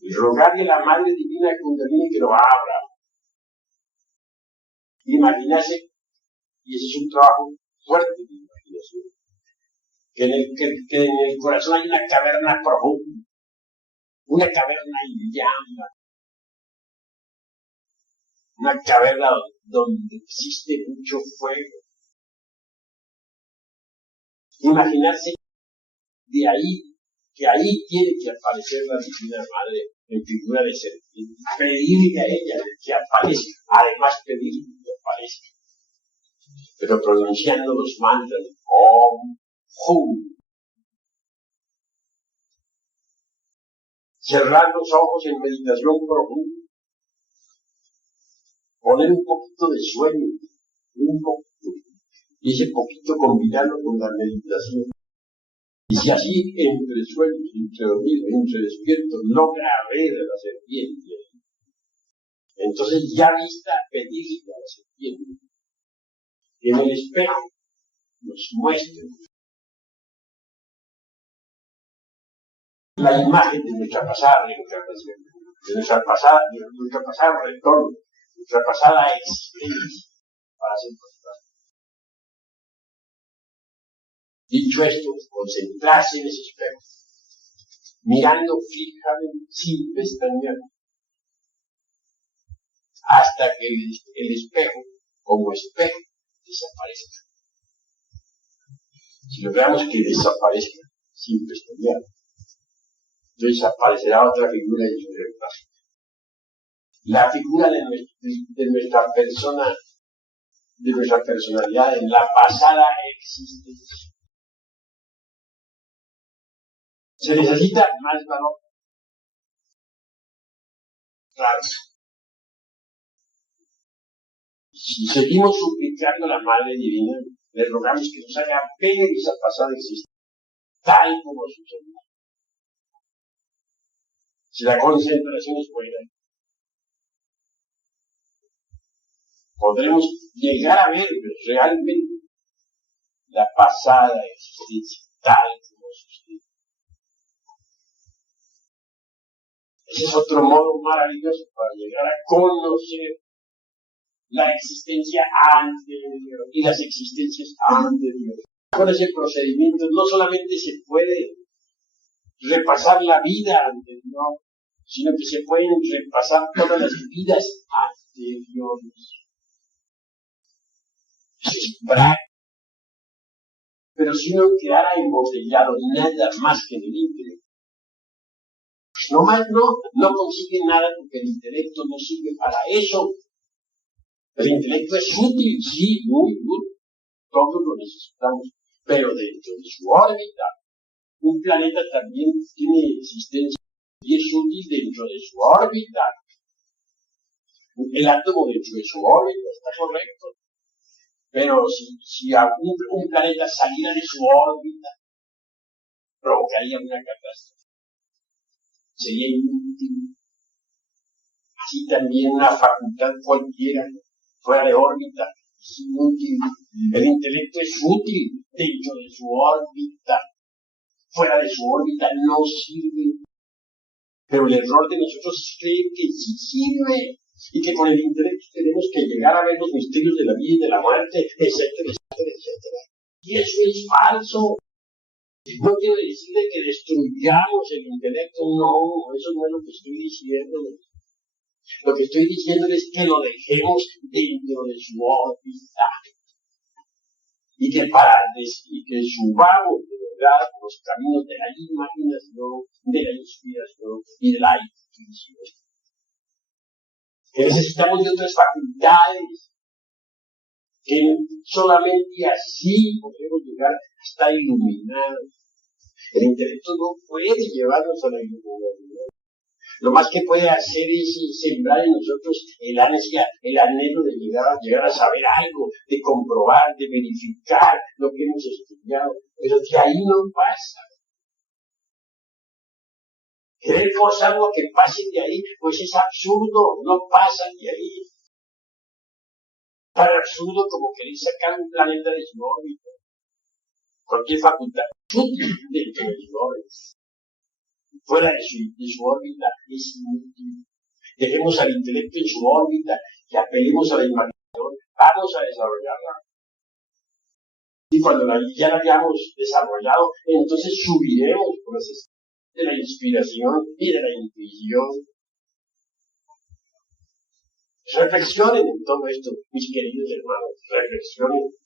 Y rogarle a la Madre Divina Kundalini que lo abra. Imaginarse, y ese es un trabajo fuerte de imaginación, que en el corazón hay una caverna profunda, una caverna en llama, una caverna donde existe mucho fuego. Imaginarse de ahí, que ahí tiene que aparecer la Divina Madre en figura de serpiente, pedirle a ella que aparezca, además pedirle que aparezca, pero pronunciando los mantras Om, Hum. cerrar los ojos en meditación profunda, poner un poquito de sueño, un poquito, y ese poquito combinarlo con la meditación. Y si así entre sueños, entre dormidos, entre despiertos, logra ver a la serpiente, entonces ya vista pedirle a la serpiente que en el espejo nos muestre la imagen de nuestra pasada reencarnación, de nuestra pasada retorno, de nuestra pasada existencia para ser constante. Dicho esto, concentrarse en ese espejo, mirando fijamente, sin pestañear, hasta que el espejo, como espejo, desaparezca. Si logramos que desaparezca sin pestañear, entonces aparecerá otra figura en su reemplazo. La figura de nuestra persona, de nuestra personalidad, en la pasada existencia. Se necesita más valor. Claro. Si seguimos suplicando a la Madre Divina, le rogamos que nos haga ver esa pasada existencia, tal como sucedió. Si la concentración es buena, podremos llegar a ver realmente la pasada existencia, tal como sucedió. Ese es otro modo maravilloso para llegar a conocer la existencia antes de Dios y las existencias antes de Dios. Con ese procedimiento no solamente se puede repasar la vida ante Dios, sino que se pueden repasar todas las vidas ante Dios. Eso es práctico. Pero si uno quedara embotellado nada más que en el intelecto, no consigue nada porque el intelecto no sirve para eso. El intelecto es útil, sí, muy útil. Todos lo necesitamos. Pero dentro de su órbita, un planeta también tiene existencia y es útil dentro de su órbita. El átomo dentro de su órbita está correcto. Pero si un planeta saliera de su órbita, provocaría una catástrofe. Sería inútil. Así también una facultad cualquiera fuera de órbita es inútil. El intelecto es útil dentro de su órbita. Fuera de su órbita no sirve. Pero el error de nosotros es creer que sí sirve y que con el intelecto tenemos que llegar a ver los misterios de la vida y de la muerte, etcétera, etcétera, etcétera. Y eso es falso. No quiero decirle que destruyamos el intelecto, no, eso no es lo que estoy diciendo. Lo que estoy diciendo es que lo dejemos dentro de su órbita y que subamos de verdad los caminos de la imaginación, de la inspiración y de la intuición. Que necesitamos de otras facultades, que solamente así podemos llegar a estar iluminados. El intelecto no puede llevarnos a la iluminación. Lo más que puede hacer es sembrar en nosotros el ansia, el anhelo de llegar a saber algo, de comprobar, de verificar lo que hemos estudiado. Pero de ahí no pasa. Querer forzar lo que pase de ahí, pues es absurdo, no pasa de ahí. Tan absurdo como querer sacar un planeta de su órbita. Cualquier facultad útil dentro de su órbita. Fuera de su órbita es inútil. Dejemos al intelecto en su órbita y apelemos a la imaginación. Vamos a desarrollarla. Y cuando ya la hayamos desarrollado, entonces subiremos por las escaleras de la inspiración y de la intuición. Reflexionen en todo esto, mis queridos hermanos. Reflexionen.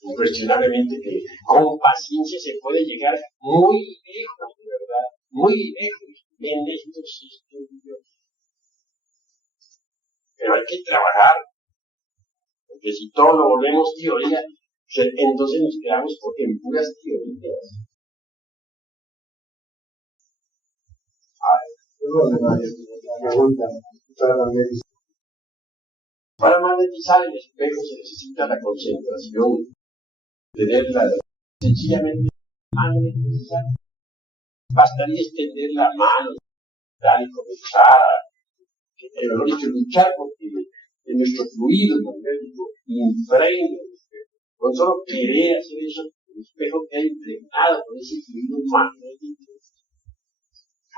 Incuestionablemente que con paciencia se puede llegar muy lejos, de verdad, muy lejos en estos estudios. Pero hay que trabajar, porque si todo lo volvemos teoría, entonces nos quedamos en puras teorías. Para magnetizar el espejo se necesita la concentración, tenerla sencillamente magnetizar. Bastaría extender la mano, tal y comenzar mejor dicho, luchar porque en nuestro fluido magnético impregna el espejo. Con solo querer hacer eso, el espejo queda impregnado con ese fluido magnético.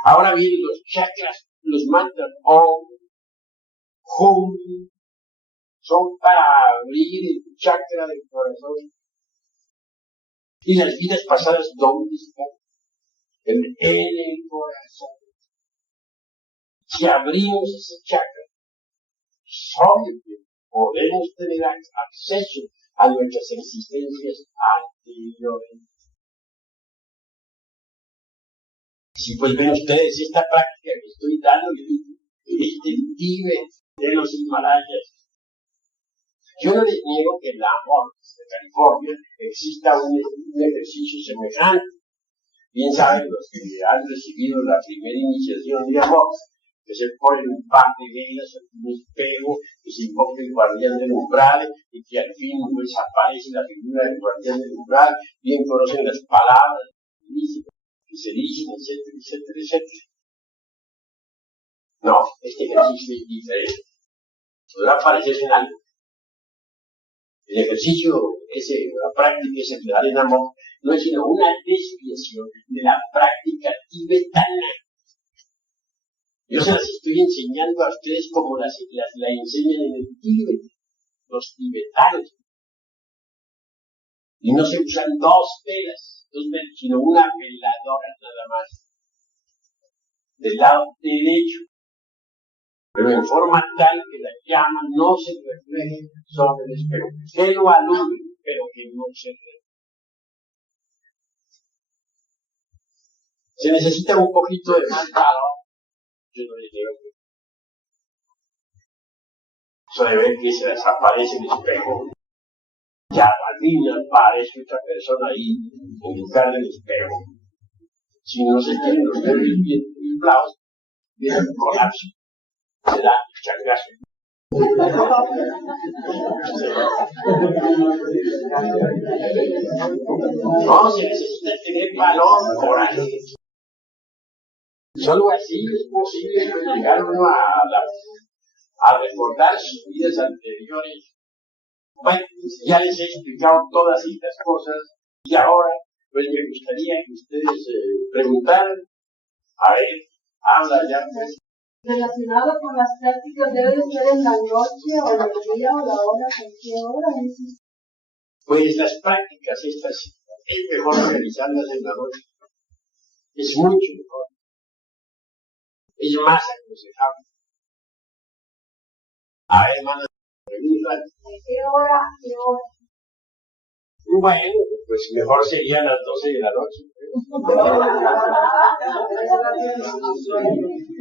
Ahora bien, los chakras, los mantras Om, Hum, son para abrir el chakra del corazón. Y las vidas pasadas, ¿dónde están? En el corazón. Si abrimos ese chakra, es obvio que podemos tener acceso a nuestras existencias anteriores. Si pues ven ustedes esta práctica que estoy dando en Tíbet, de los Himalayas, yo no les niego que en la amor de California exista un ejercicio semejante. Bien saben los que han recibido la primera iniciación de amor, que se ponen un par de velas ante un espejo, que se invoca el guardián del umbral, y que al fin pues aparece la figura del guardián del umbral, bien conocen las palabras que se dicen, etcétera, etcétera, etcétera. No, este ejercicio es diferente. Podrá parecerse en algo. El ejercicio, la práctica esa de dar en amor, no es sino una desviación de la práctica tibetana. Yo se las estoy enseñando a ustedes como la enseñan en el Tíbet, los tibetanos. Y no se usan dos velas, sino una veladora nada más, del lado derecho, pero en forma tal que la llama no se refleje sobre el espejo, que lo alumbre, pero que no se refleje. Se necesita un poquito de más calor. Yo no le digo que eso de ver que se desaparece el espejo. Ya al fin aparece otra persona ahí en buscar el espejo. Si no se quieren los nervios bien inflados, viene el colapso. Se da el changazo. No, se necesita tener valor, coraje. Solo así es posible llegar uno a recordar sus vidas anteriores. Bueno, ya les he explicado todas estas cosas y ahora pues me gustaría que ustedes preguntaran. A ver, habla ya. Pues. Relacionado con las prácticas, ¿debe de ser en la noche o en el día o la hora? ¿En qué hora es? Pues las prácticas estas es mejor realizarlas en la noche. Es mucho mejor. Es más aconsejable. A ver, hermana, pregunta. ¿De qué hora? ¿Qué hora? Bueno, pues mejor sería a las 12 de la noche.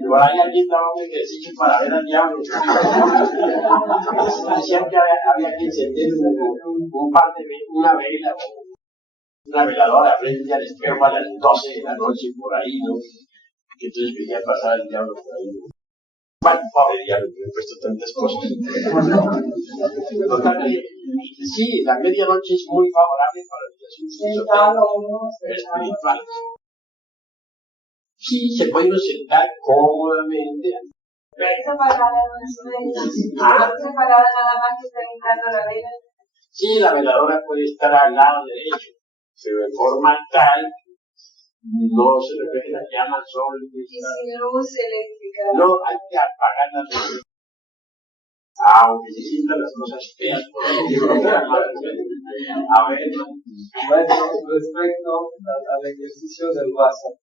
Por ahí alguien daba un ejercicio para ver al diablo. Decían que había que encender una vela o una veladora frente al espejo a las 12 de la noche por ahí, ¿no? Que entonces venía a pasar el diablo por ahí. Bueno, pobre diablo, que me he puesto tantas cosas. Totalmente, sí, la medianoche es muy favorable para los asuntos espirituales. Sí, se puede uno sentar cómodamente. Pero esa parada no es esa parada nada más que está entrando la vela. Sí, la veladora puede estar al lado derecho, pero de forma tal no se refleje la llama sobre el y sin luz eléctrica. No, hay que apagar las luces. Aunque se sientan las cosas feas por ahí. A ver. Bueno, respecto al ejercicio del vaso.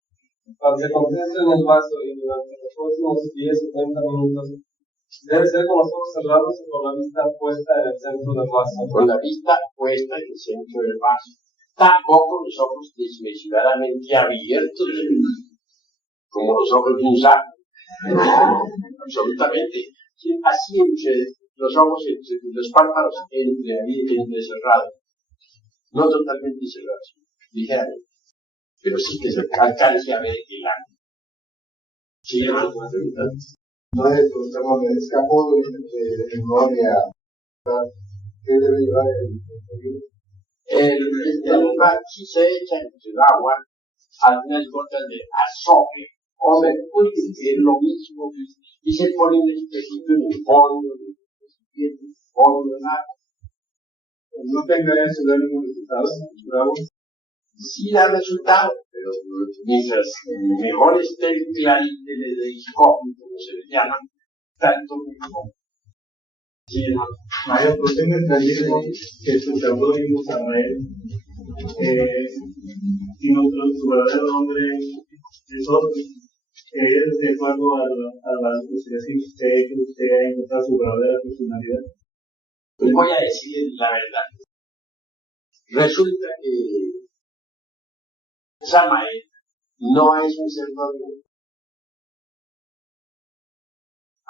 Cuando se concentra en el vaso y durante los próximos 10 o 30 minutos, debe ser con los ojos cerrados y con la vista puesta en el centro del vaso. Con la vista puesta en el centro del vaso. Tampoco los ojos desmesuradamente abiertos, como los ojos de un saco. Absolutamente. Sí, así los ojos, los párpados entrecerrados. No totalmente cerrados, ligeramente. Pero sí que se alcance a ver el ángulo. Sí, hermano, una pregunta. Entonces, estamos en escapo de memoria. ¿Qué debe llevar El mar si se echa en el agua algunas gotas de azufre o mercurio, que es lo mismo, y se pone un espejito en el fondo del fondo del mar. no tendría eso ningún resultado? Bravo. Sí da resultado, pero mientras mejor esté el teleidoscopio, como se le llama, tanto mejor. Sí, hermano. Mayor protección del trayecto que su seudónimo Samael, y su verdadero nombre es otro. Es de acuerdo a las posibilidades que usted ha encontrado su verdadera personalidad. Pues voy a decir la verdad. Resulta que Samael no es un seudónimo.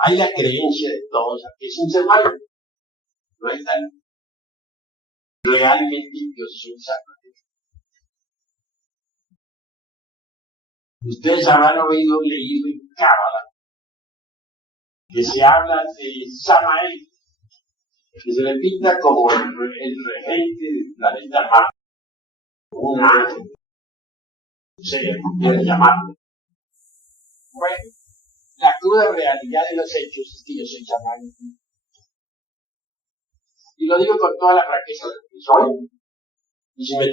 Hay la creencia de todos que es un ser humano. No hay tal. Realmente Dios es un Samael. Ustedes habrán oído, leído en Cábala que se habla de Samael, que se le pinta como el regente del planeta Marte, un ángel, se le quiere llamarlo. Bueno, la cruda realidad de los hechos es que yo soy Samael. Y lo digo con toda la franqueza de que soy. Y si me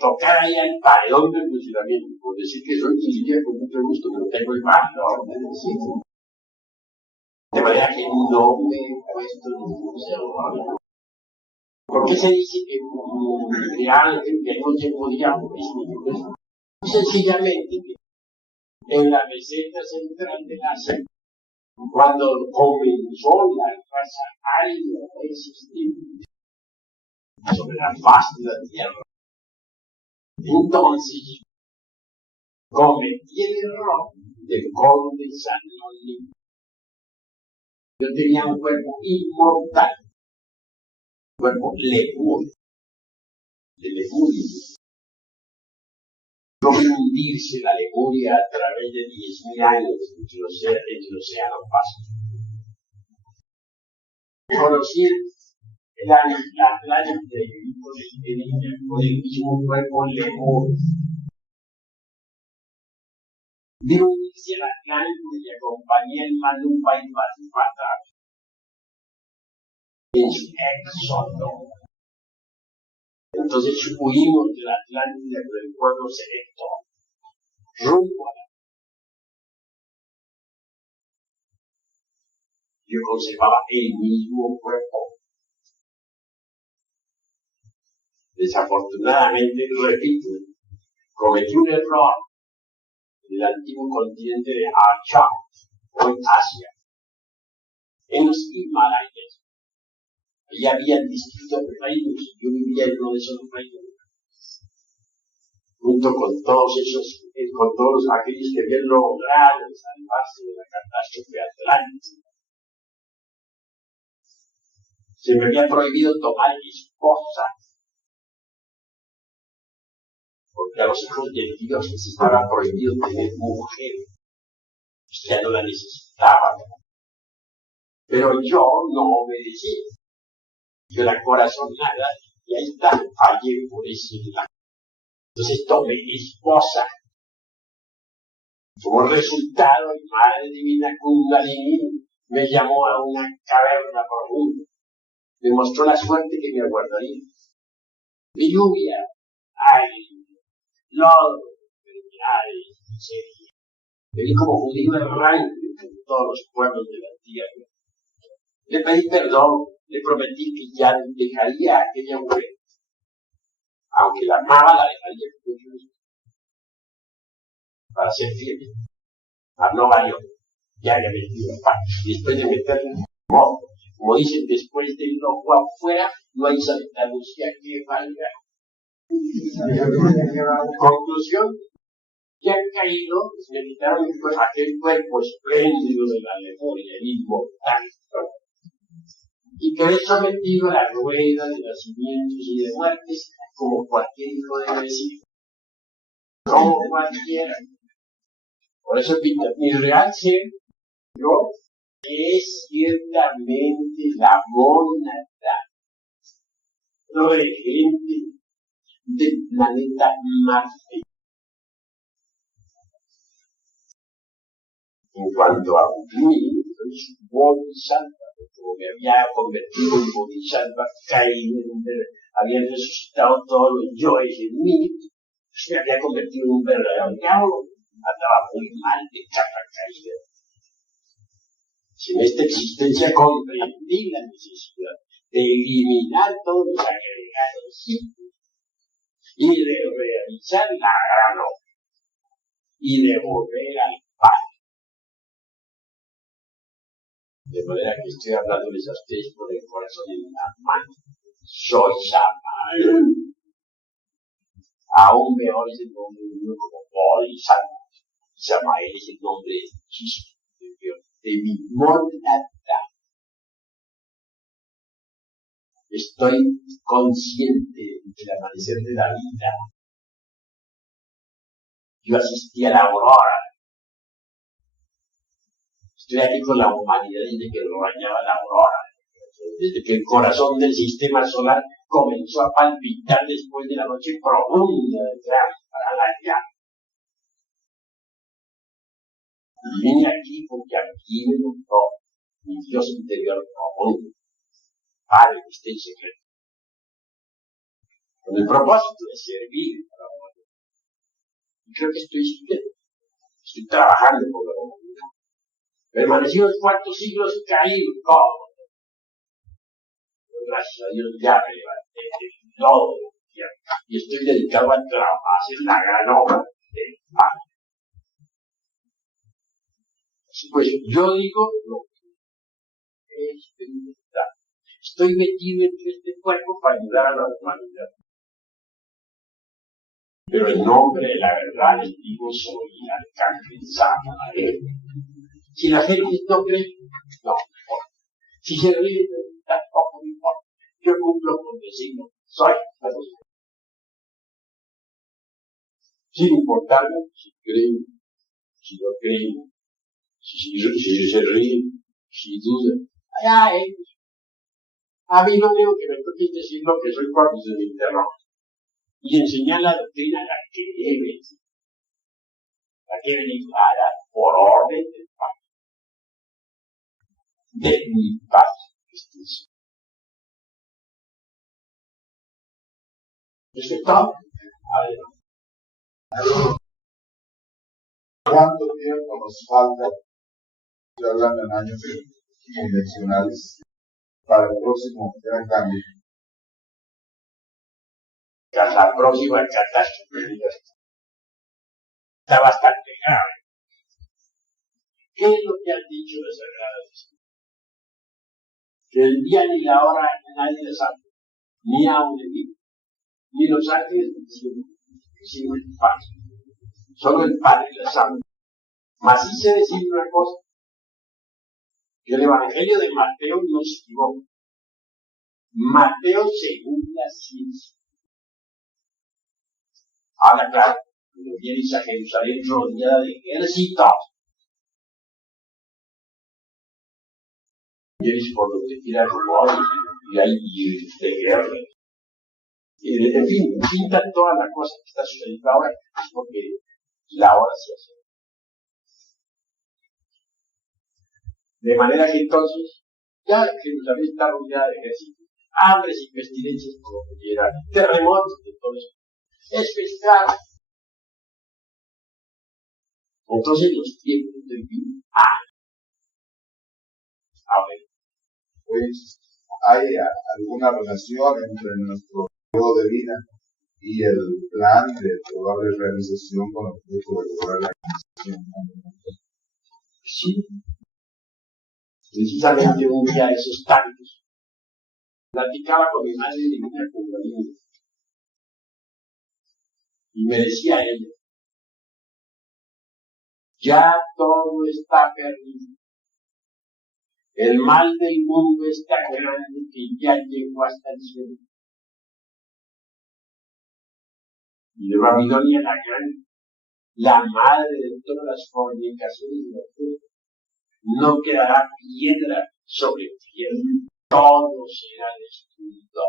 tocara ahí al paredón del funcionamiento, por decir que soy, diría con mucho gusto, pero tengo el valor de decirlo. De manera que no me he puesto ningún seudónimo. ¿Por qué se dice que ángel que no se podía morir? Sencillamente que en la meseta central de Asia, cuando comenzó la raza árida a existir sobre la faz de la tierra, entonces cometí el error del conde San Leonino. Yo tenía un cuerpo inmortal, un cuerpo lemúrico, de Lemuria. No hundirse la Lemuria a través de 10.000 años entre el océano Pacífico. Conocí el Atlántico con el mismo cuerpo lemúrico. De unirse al Atlántico y acompañé el Malupa y Patipata en su éxodo. Entonces huimos de la Atlántida con el pueblo selecto rumbo a la. Yo conservaba el mismo cuerpo. Desafortunadamente, repito, cometí un error en el antiguo continente de Asia, o en Asia, en los Himalayas. Allí había distintos reinos, yo vivía en uno de esos reinos, junto con todos aquellos que habían logrado salvarse de la catástrofe atlántica. Se me había prohibido tomar esposa, porque a los hijos de Dios les estaba prohibido tener mujer, ya no la necesitaban. Pero yo no obedecí. Yo era corazonada y ahí está, fallé por ese lado. Entonces tomé esposa. Como resultado, mi Madre Divina Kundalini me llamó a una caverna profunda. Me mostró la suerte que me aguardaría. De lluvia, aire, lodo, enfermedades, miseria. Me vi como judío errante en todos los pueblos de la tierra. Le pedí perdón, le prometí que ya dejaría a aquella mujer. Aunque la amaba, la dejaría para ser fiel. No valió. Ya había metido la pata. Y después de meterla, como dicen, después del ojo afuera, no hay Santa Lucía que valga. Conclusión, ya han caído, me quitaron aquel cuerpo espléndido de la Lemuria, inmortal. Y quedé sometido a la rueda de nacimientos y de muertes, como cualquier hijo debe decir. Como cualquiera. Por eso mi real ser, yo, es ciertamente la mónada regente del planeta Marte. En cuanto a mí, soy su bodhisattva, como me había convertido en bodhisattva, habían resucitado todos los yoes en mí, pues me había convertido en un verdadero diablo, andaba muy mal de capa caída. Si en esta existencia comprendí la necesidad de eliminar todos los agregados y de realizar la gran obra y de volver al Padre. De manera que estoy hablándoles a ustedes con el corazón en la mano. Soy Samuel. Aún peor es el nombre de uno como Bodhisattva. Samael es el nombre de Cristo, de mi mónada. Estoy consciente del amanecer de la vida. Yo asistí a la aurora. Estoy aquí con la humanidad desde que lo bañaba la aurora. Desde que el corazón del sistema solar comenzó a palpitar después de la noche profunda del gran Pralayana. Vine aquí porque aquí me montó mi Dios interior profundo, Padre que esté en secreto, con el propósito de servir a la humanidad. Y creo que estoy trabajando por la humanidad. Permanecí unos cuantos siglos caído todo. Gracias a Dios ya me levanté de todo y estoy dedicado a hacer la gran obra del Padre. Pues yo digo lo que es verdad. Estoy metido entre este cuerpo para ayudar a la humanidad. Pero en nombre de la verdad les digo, soy el arcángel Samael. Si la gente no cree, no importa. Si se ríe, tampoco me importa. Yo cumplo con decirlo, soy la luz. Sin importarme si creen, si no creen, si se ríen, si dudan. Allá ellos. A mí no digo que me toque decir lo que soy profesor de terror y enseñar la doctrina la que debe dada por orden del Padre, de mi Padre justicia. ¿Es todo? Adelante. ¿Cuánto tiempo nos falta, estoy hablando en años convencionales, para el próximo gran cambio? La próxima catástrofe está bastante grave. ¿Qué es lo que han dicho las Sagradas Escrituras? Que el día ni la hora nadie lo sabe, ni aún el día, ni los ángeles sino el Padre. Solo el Padre lo sabe. Mas sí sé decir una cosa, que el Evangelio de Mateo no se equivoca. Mateo según la ciencia. Ahora claro, cuando vienes a Jerusalén rodeada de ejércitos, vienes por donde quiera rumores y hay de guerra. En fin, pintan toda la cosa que está sucediendo ahora, es porque la hora se hace. De manera que entonces, ya Jerusalén está rodeada de ejércitos, hambres y pestilencias, como quiera, terremotos de todo eso. Es pescado. Entonces los tiempos del fin. A ver. Pues, ¿hay alguna relación entre nuestro modo de vida y el plan de probable realización con el objeto de lograr la realización? Sí. Precisamente un día de esos tantos, platicaba con mi madre divina Kundalini y me decía ella, ya todo está perdido. El mal del mundo es tan grande que ya llegó hasta el cielo. Y de Babilonia la Grande la madre de todas las fornicaciones de la tierra. No quedará piedra sobre piedra, todo será destruido.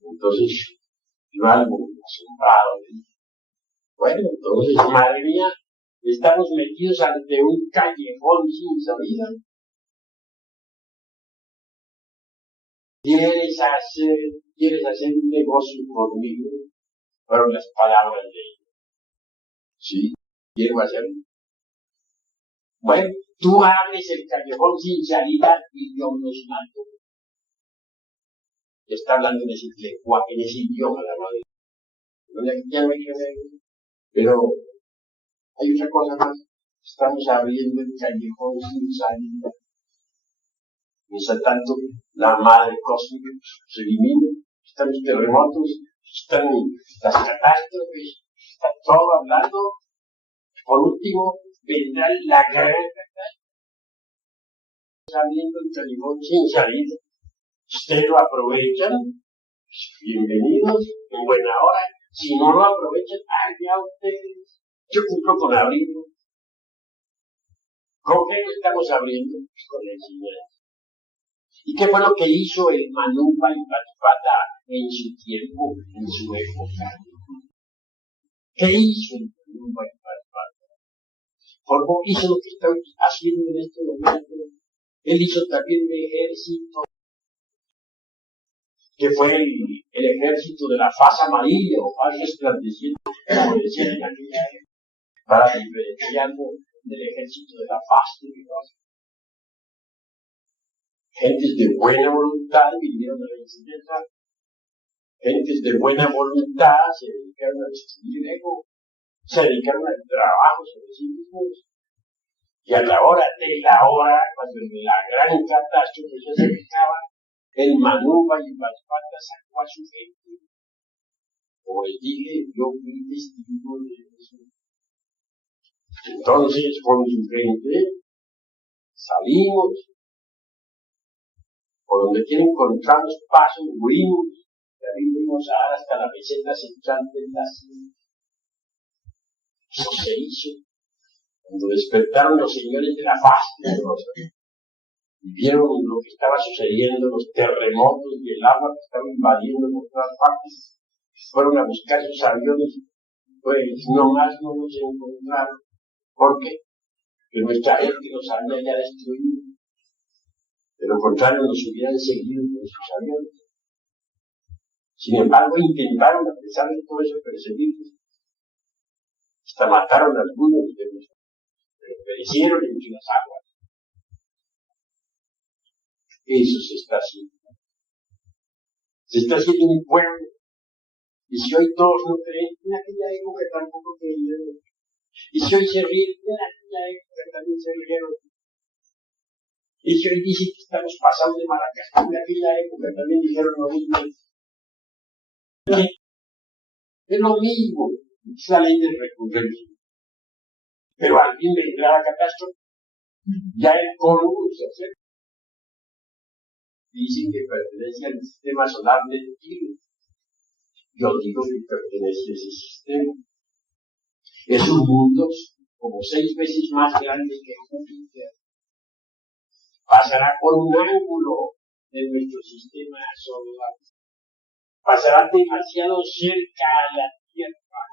Entonces, yo algo asombrado. Bueno, entonces, madre mía, estamos metidos ante un callejón sin salida. ¿Quieres hacer un negocio conmigo? Fueron las palabras de ella. Sí, quiero hacerlo. Bueno, tú abres el callejón sin salida y yo los mato. Está hablando en ese lenguaje, en ese idioma, la madre. Ya no hay que ver. Pero hay otra cosa más. Estamos abriendo el callejón sin salida. Mientras tanto, la madre cósmica se elimina. Están los terremotos, están las catástrofes, está todo hablando. Por último, vendrá la gran catástrofe. Abriendo el callejón sin salida. Ustedes lo aprovechan, bienvenidos, en buena hora. Si no lo aprovechan, allá ustedes. Yo cumplo con abrirlo. ¿Con qué lo estamos abriendo? Pues con la enseñanza. ¿Y qué fue lo que hizo el Manúpa y Patipata en su tiempo, en su época? ¿Qué hizo el Manúpa y Patipata? Hizo lo que está haciendo en este momento. Él hizo también un ejército, que fue el ejército de la faz amarilla o faz resplandeciente, como decían en aquella época, para diferenciarlo del ejército de la faz tenebrosa. Gentes de buena voluntad vinieron a la enseñanza. Gentes de buena voluntad se dedicaron a destruir el ego, se dedicaron al trabajo sobre sí mismos. Y a la hora de la hora, cuando la gran catástrofe se acercaba, el Manúpa y Patipata sacó a su gente. Como les dije, yo fui testigo de eso. Entonces, con su gente, salimos. Por donde quiera encontramos pasos, huimos. De ahí fuimos hasta la meseta central de la ciudad. Eso se hizo. Cuando despertaron los señores de la faz tenebrosa y vieron lo que estaba sucediendo, los terremotos y el agua que estaba invadiendo por todas partes, fueron a buscar sus aviones, pues nomás no los encontraron. ¿Por qué? Porque nuestra gente los había ya destruido. De lo contrario, nos hubieran seguido con sus aviones. Sin embargo, intentaron, a pesar de todo eso, perseguirlos. Hasta mataron a algunos de ellos, pero perecieron entre las aguas. Eso se está haciendo. Se está haciendo un pueblo. Y si hoy todos no creen, en aquella época tampoco creyeron. Y si hoy se ríen, en aquella época también se rieron. Y si hoy dicen que estamos pasando de Maracas, en aquella época también dijeron lo mismo. Es lo mismo, es la ley del recurrencia. Pero al fin vendrá la catástrofe. Ya el Cólogos se acerca. Dicen que pertenece al sistema solar del Tigre. Yo digo que pertenece a ese sistema. Es un mundo como 6 veces más grande que Júpiter. Pasará por un ángulo de nuestro sistema solar. Pasará demasiado cerca a la Tierra.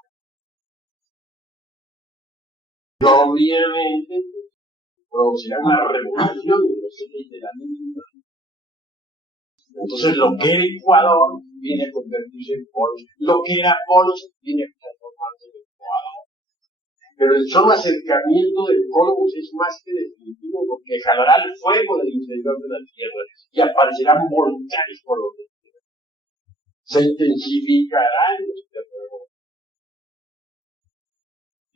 Y obviamente producirá una revolución en los ejes de la misma. Entonces lo que era Ecuador viene a convertirse en polos. Lo que era polos viene a transformarse en Ecuador. Pero el solo acercamiento del Cólogos es más que definitivo porque jalará el fuego del interior de la Tierra y aparecerán volcanes por los tierra. Se intensificarán los terremotos.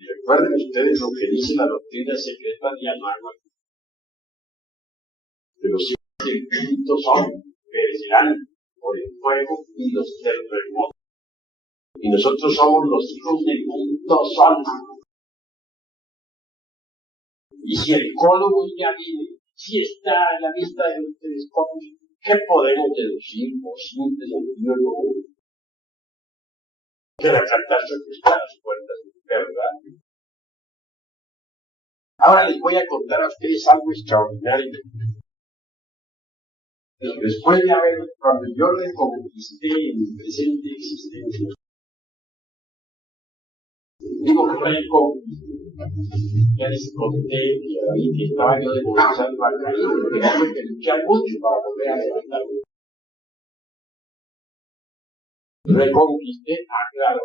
Y recuerden ustedes lo que dice la doctrina secreta de Anáhuac. De los hijos del quinto son, perecerán por el fuego y los terremotos. Y nosotros somos los hijos del quinto sol. Y si el Cólogos ya viene, si está a la vista de los telescopios, ¿qué podemos deducir por simple sentido común? que la catástrofe está a las puertas, ¿verdad? Ahora les voy a contar a ustedes algo extraordinario. Después de haber, cuando yo reconquisté mi presente existencia, digo que reconquisté, ya les conté que estaba yo demonizando al caído, que tuve que luchar mucho para volver a levantarme. Reconquisté, claro,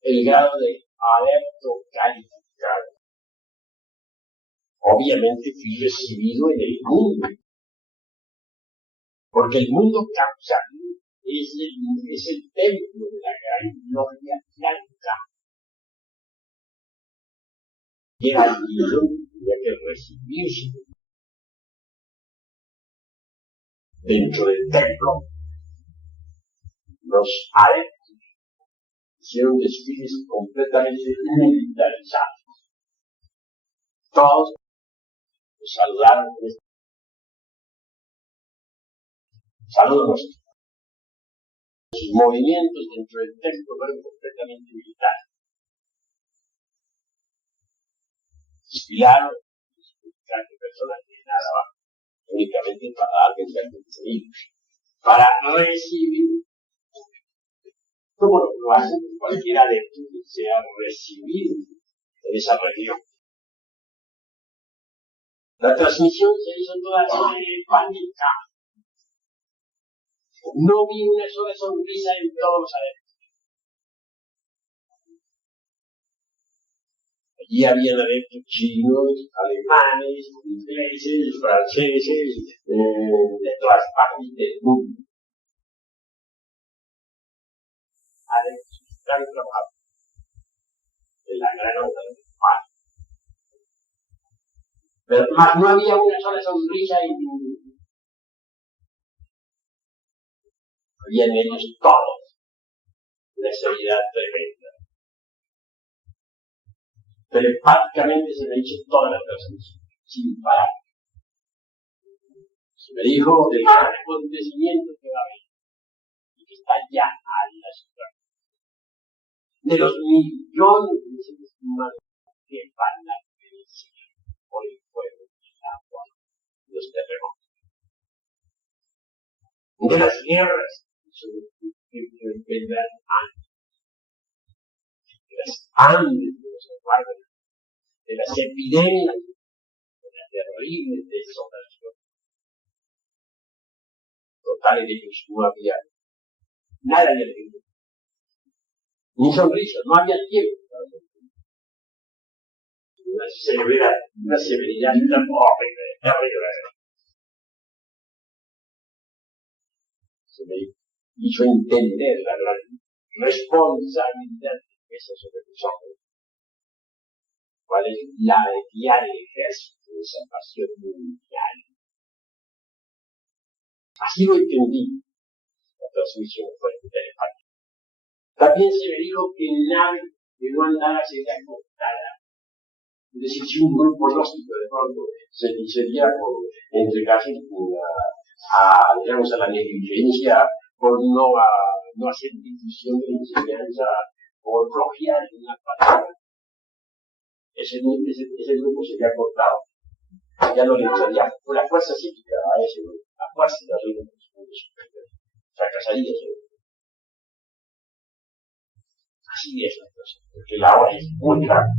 el grado de adepto calificado. Obviamente fui recibido en el mundo, porque el mundo causal es el templo de la gran gloria blanca. Y era allí donde tenía que recibirse dentro del templo. Los adeptos hicieron desfiles completamente militarizados. Todos los saludaron con este saludo nuestro. Sus movimientos dentro del templo fueron completamente militares. Desfilaron de personas que nada más, únicamente para dar bendiciones, para recibir, como lo hacen cualquier adepto que sea recibido en esa región. La transmisión se hizo toda pánica. No vi una sola sonrisa en todos los adeptos. Allí habían adeptos chinos, alemanes, ingleses, franceses, de todas partes del mundo. Adeptos tan trabajados de la gran obra del Padre. Pero más no había una sola sonrisa y había en ellos todos una seriedad tremenda. Telepáticamente se me hizo toda la transmisión, sin parar. Se me dijo del gran acontecimiento que va a haber y que está ya a la ciudad. De los millones de seres humanos que van a perecer por el fuego, el agua, los terremotos. De las guerras que vendrán antes. De las hambres de los hermanos, de las epidemias, de la terrible desolación. Total, en ellos no había nada de alegría, ni sonrisas, no había tiempo. Una severidad tan horrible, terrible. Se me hizo entender la gran responsabilidad que pesa sobre los hombres. ¿Cuál es la de guiar el ejército de salvación mundial? Así lo entendí. La transmisión fue telepática. También se me dijo que nave que no andara sería cortada. Es decir, si un grupo gnóstico de pronto se diría por entregarse digamos, a la negligencia, por no hacer difusión de la enseñanza, por flojear en una palabra, ese grupo sería cortado. Ya no le usaría la fuerza psíquica a ese grupo, la fuerza de la reina de los mundos superiores. Fracasaría ese grupo. Así es la cosa, porque la hora es muy grande.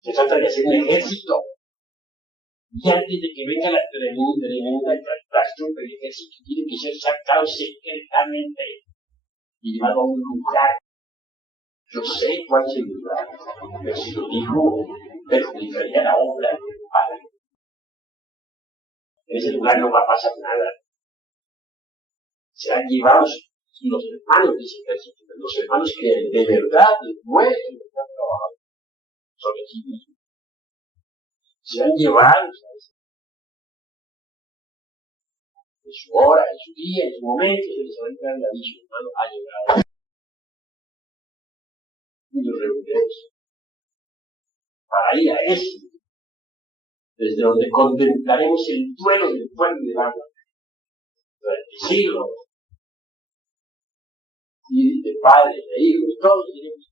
Se trata de hacer un ejército. Y antes de que venga la tremenda catástrofe, el ejército tiene que ser sacado secretamente y llevado a un lugar. Yo sé cuál es el lugar, pero si lo digo, perjudicaría la obra del Padre. En ese lugar no va a pasar nada. Serán llevados los hermanos de ese ejército, los hermanos que de verdad, de nuestro, están trabajando sobre sí mismos. Serán llevados a ese. En su hora, en su día, en su momento, se les va a entrar el aviso, hermano, ha llegado. Y los reuniremos para ir a ese, desde donde contemplaremos el duelo del pueblo y del agua durante siglos. y de padres, de hijos, todos tenemos.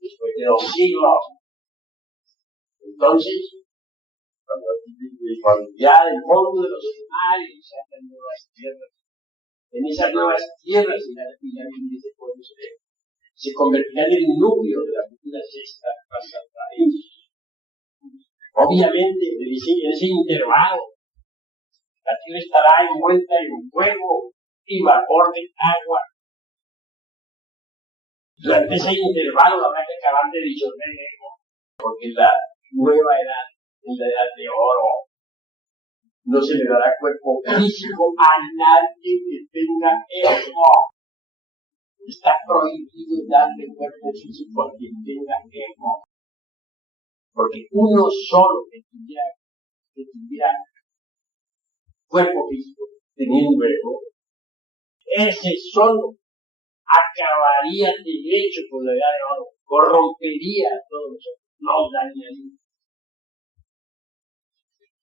Después de 2 siglos. Entonces, cuando ya del fondo de los mares sacan nuevas tierras, en esas nuevas tierras y la Biblia de pueblo se convertirán en el núcleo de la futura sexta raza raíz. Obviamente, en ese intervalo, la tierra estará envuelta en fuego y vapor de agua. Durante ese intervalo habrá que acabar de disolver el ego, porque la nueva edad, en la edad de oro, no se le dará cuerpo físico a nadie que tenga ego. Está prohibido darle cuerpo físico a quien tenga ego. Porque uno solo que tuviera cuerpo físico, teniendo ego, ese solo acabaría de hecho con la edad de oro, corrompería a todos nosotros, nos dañaría.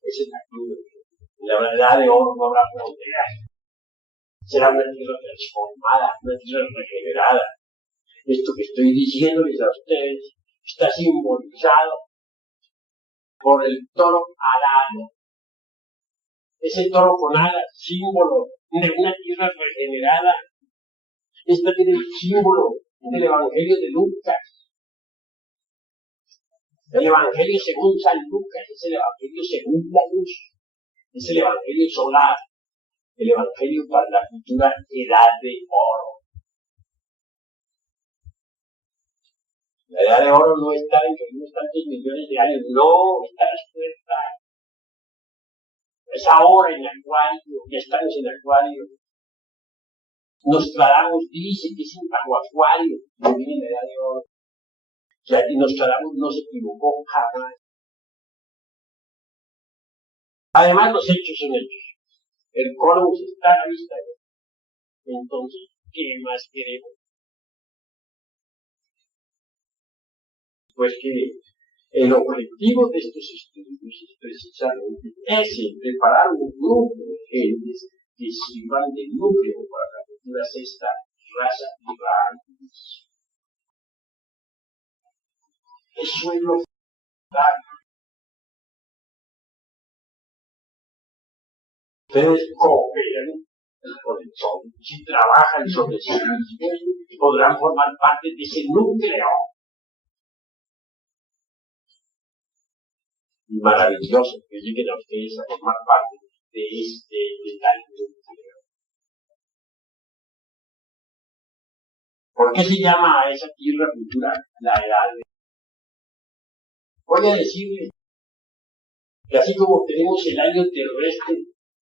Esa es la cruz. En la edad de oro no habrá fronteras. Será una tierra transformada, una tierra regenerada. Esto que estoy diciéndoles a ustedes está simbolizado por el toro alado. Ese toro con alas, símbolo de una tierra regenerada. Este tiene el símbolo del Evangelio de Lucas. El Evangelio según San Lucas es el Evangelio según la luz. Es el Evangelio solar. El Evangelio para la futura edad de oro. La edad de oro no está en que unos tantos millones de años. No, está expuesta. Es ahora en Acuario, ya estamos en Acuario. Nostradamus dice que es bajo Acuario, que viene la edad de oro. O sea, y Nostradamus no se equivocó jamás. Además, los hechos son hechos. El cosmos está a la vista. Entonces, ¿qué más queremos? Pues que el objetivo de estos estudios es precisamente ese, preparar un grupo de gentes que sirvan de núcleo para la futura sexta raza rival. Eso es lo fundamental. Ustedes cooperan con el sol. Si trabajan sobre sí mismos, podrán formar parte de ese núcleo. Maravilloso que lleguen a ustedes a formar parte de tal núcleo. ¿Por qué se llama a esa tierra futura la edad de? Voy a decirles que así como tenemos el año terrestre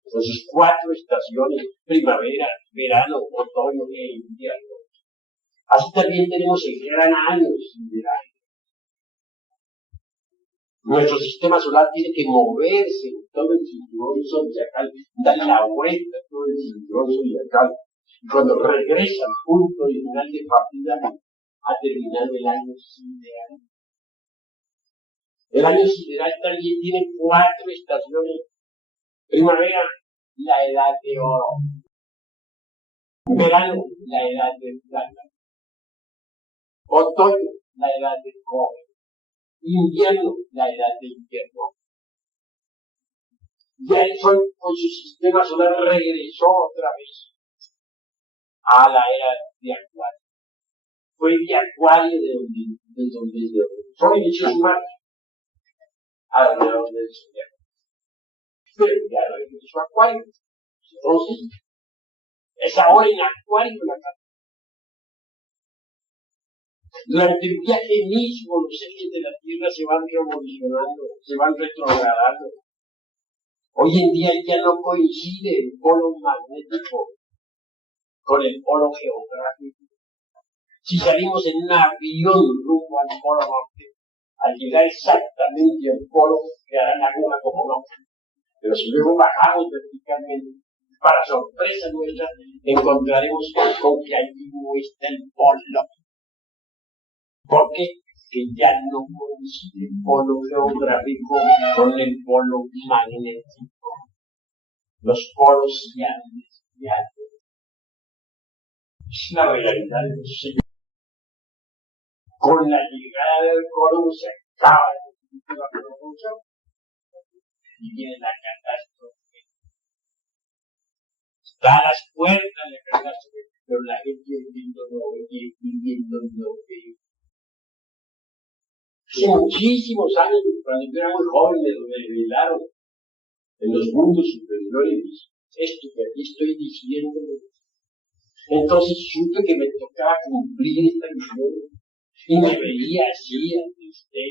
con sus 4 estaciones, primavera, verano, otoño e invierno, así también tenemos el gran año sideral. Nuestro sistema solar tiene que moverse en todo el cinturón zodiacal, dar la vuelta a todo el cinturón zodiacal. Y cuando regresa al punto original de partida, a terminar el año sideral. El año sideral también tiene 4 estaciones. Primavera, la edad de oro. Verano, la edad de plata. Otoño, la edad de cobre. Invierno, la edad de invierno. Ya el Sol con su sistema solar regresó otra vez a la era de Acuario. Fue de Acuario desde el Sol inició su marcha alrededor del Zodiaco. Pero ya regresó a Acuario. Entonces, es ahora en Acuario la carta. Durante el viaje mismo, los ejes de la Tierra se van revolucionando, se van retrogradando. Hoy en día ya no coincide el polo magnético con el polo geográfico. Si salimos en un avión rumbo al polo norte, al llegar exactamente al polo, quedará la aguja como no. Pero si luego bajamos verticalmente, para sorpresa nuestra, encontraremos con que allí no está el polo. ¿Por qué? Que ya no coincide el polo geográfico con el polo magnético. Los polos ya Es la realidad de los hechos. Con la llegada del Colón se acaba la revolución y viene la catástrofe. Está a las puertas de la catástrofe, pero la gente viviendo no ve, viviendo no ve. Hace muchísimos años, cuando yo era muy joven, me revelaron en los mundos superiores esto que aquí estoy diciendo. Entonces supe que me tocaba cumplir esta misión y me veía así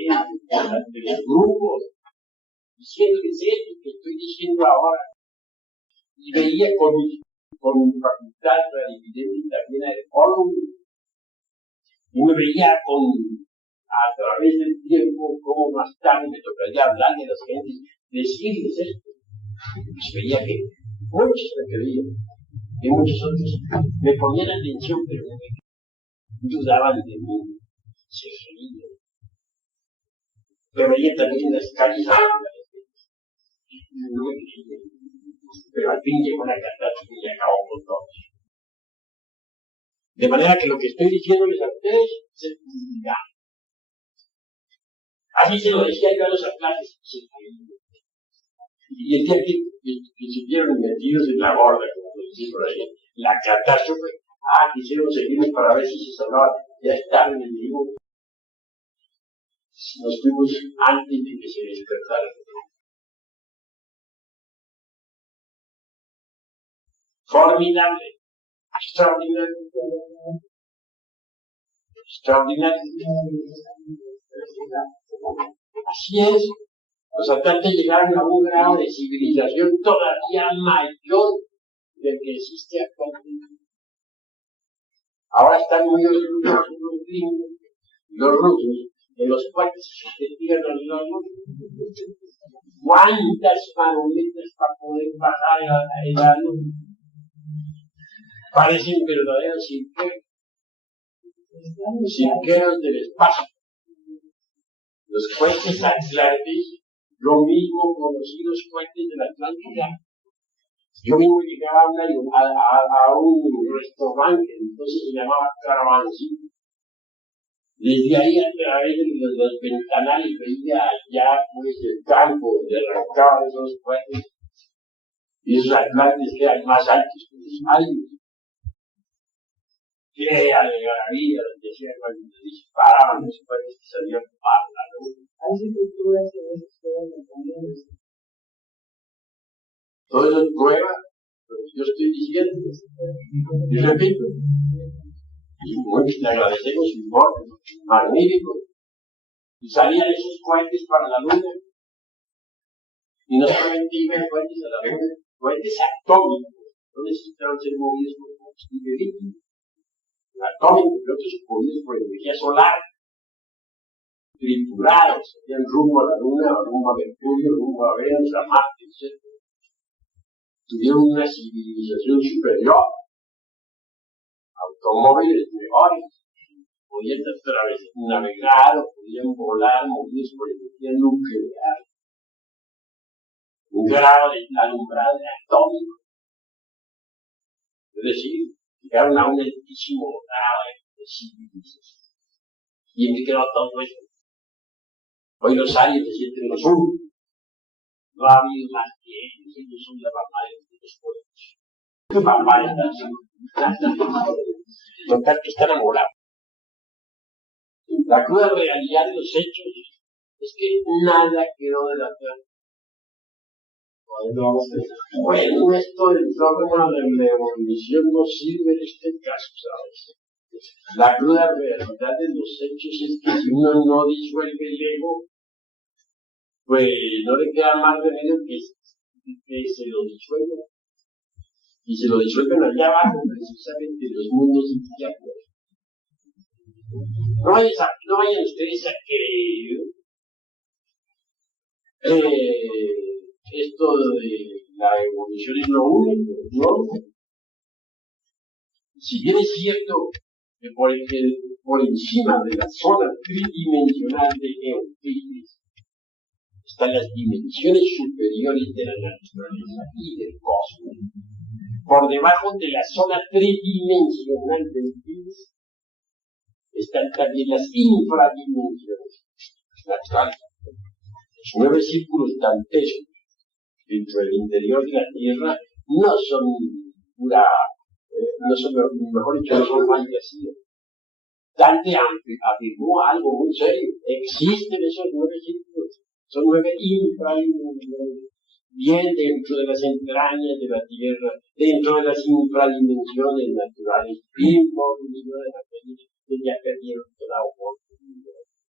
ante los grupos diciéndoles esto que estoy diciendo ahora, y veía con mi facultad clarividente también a Colón, y me veía a través del tiempo como más tarde me tocaría hablar de las gentes, decirles esto. Pues veía que muchos me creían y muchos otros me ponían atención, pero no me dudaban de mí, se reían. Me veía también en las calles, no me creían, pero al fin llegó la catástrofe y acabó con todos. De manera que lo que estoy diciéndoles a ustedes se cumplirá. Así se lo decía yo a los atlantes, se reían. Y el día que se vieron metidos en la borda, como lo decía por ahí, la catástrofe, quisieron seguirnos para ver si se salvaba, ya estaba en el vivo. Nos fuimos antes de que se despertara. Formidable, extraordinario, extraordinario. Así es. Los atlantes llegaron a un grado de civilización todavía mayor del que existe actualmente. Ahora están muy orgullosos los rusos, de los cuales se tiran a los rusos. ¿Cuántas marometas para poder bajar el alumno? Parecen verdaderos sinqueros del espacio. Los cohetes atlantes, lo mismo con los cohetes de la Atlántida. Yo mismo llegaba a un restaurante, entonces se llamaba Caravancito. Desde ahí a través de los ventanales veía ya pues el campo donde arrancaban esos cohetes. Y esos atlantes que eran más altos que los años. Qué alegría, decía cuando disparaban los cohetes que salían para la luz. Hay culturas que a veces pueden entender. Todo eso es prueba, lo que yo estoy diciendo. Y repito, y muchos le agradecemos su informe, magnífico. Y salían esos cohetes para la luna. Y no solamente iban cohetes a la luna, cohetes atómicos, no necesitaban ser movidos por combustible líquido. Atómicos y otros movidos por energía solar. Triturados, iban rumbo a la luna, rumbo a Mercurio, rumbo a Venus, a Marte, etc. Tuvieron una civilización superior, automóviles mejores, podían navegar o podían volar movidos por energía nuclear, un grado de alumbrado atómico, es decir, llegaron a un altísimo grado de civilización. ¿Y en qué quedó todo eso? Hoy los aliens se sienten los unos. No ha habido más que ellos son la mamá de los pueblos. ¿Qué mamá está? Total que está enamorado. La cruda realidad de los hechos es que nada quedó de la tierra. Bueno, esto del dogma de la evolución no sirve en este caso, ¿sabes? La cruda realidad de los hechos es que si uno no disuelve el ego, pues no le queda más remedio que se lo disuelva. Y se lo disuelven allá abajo, precisamente, los mundos internos. No vayan ustedes a creer esto de la evolución es lo único, ¿no? Si bien es cierto que por encima de la zona tridimensional de Euclides están las dimensiones superiores de la naturaleza y del cosmos, Por debajo de la zona tridimensional del Dios están también las infradimensiones naturales. Los 9 círculos dantescos dentro del interior de la Tierra no son mejor dicho, no son fantasía. Dante afirmó algo muy serio. Existen esos 9 círculos, son 9 infradimensiones, bien dentro de las entrañas de la Tierra, dentro de las infradimensiones naturales, mismo de la que ya perdieron toda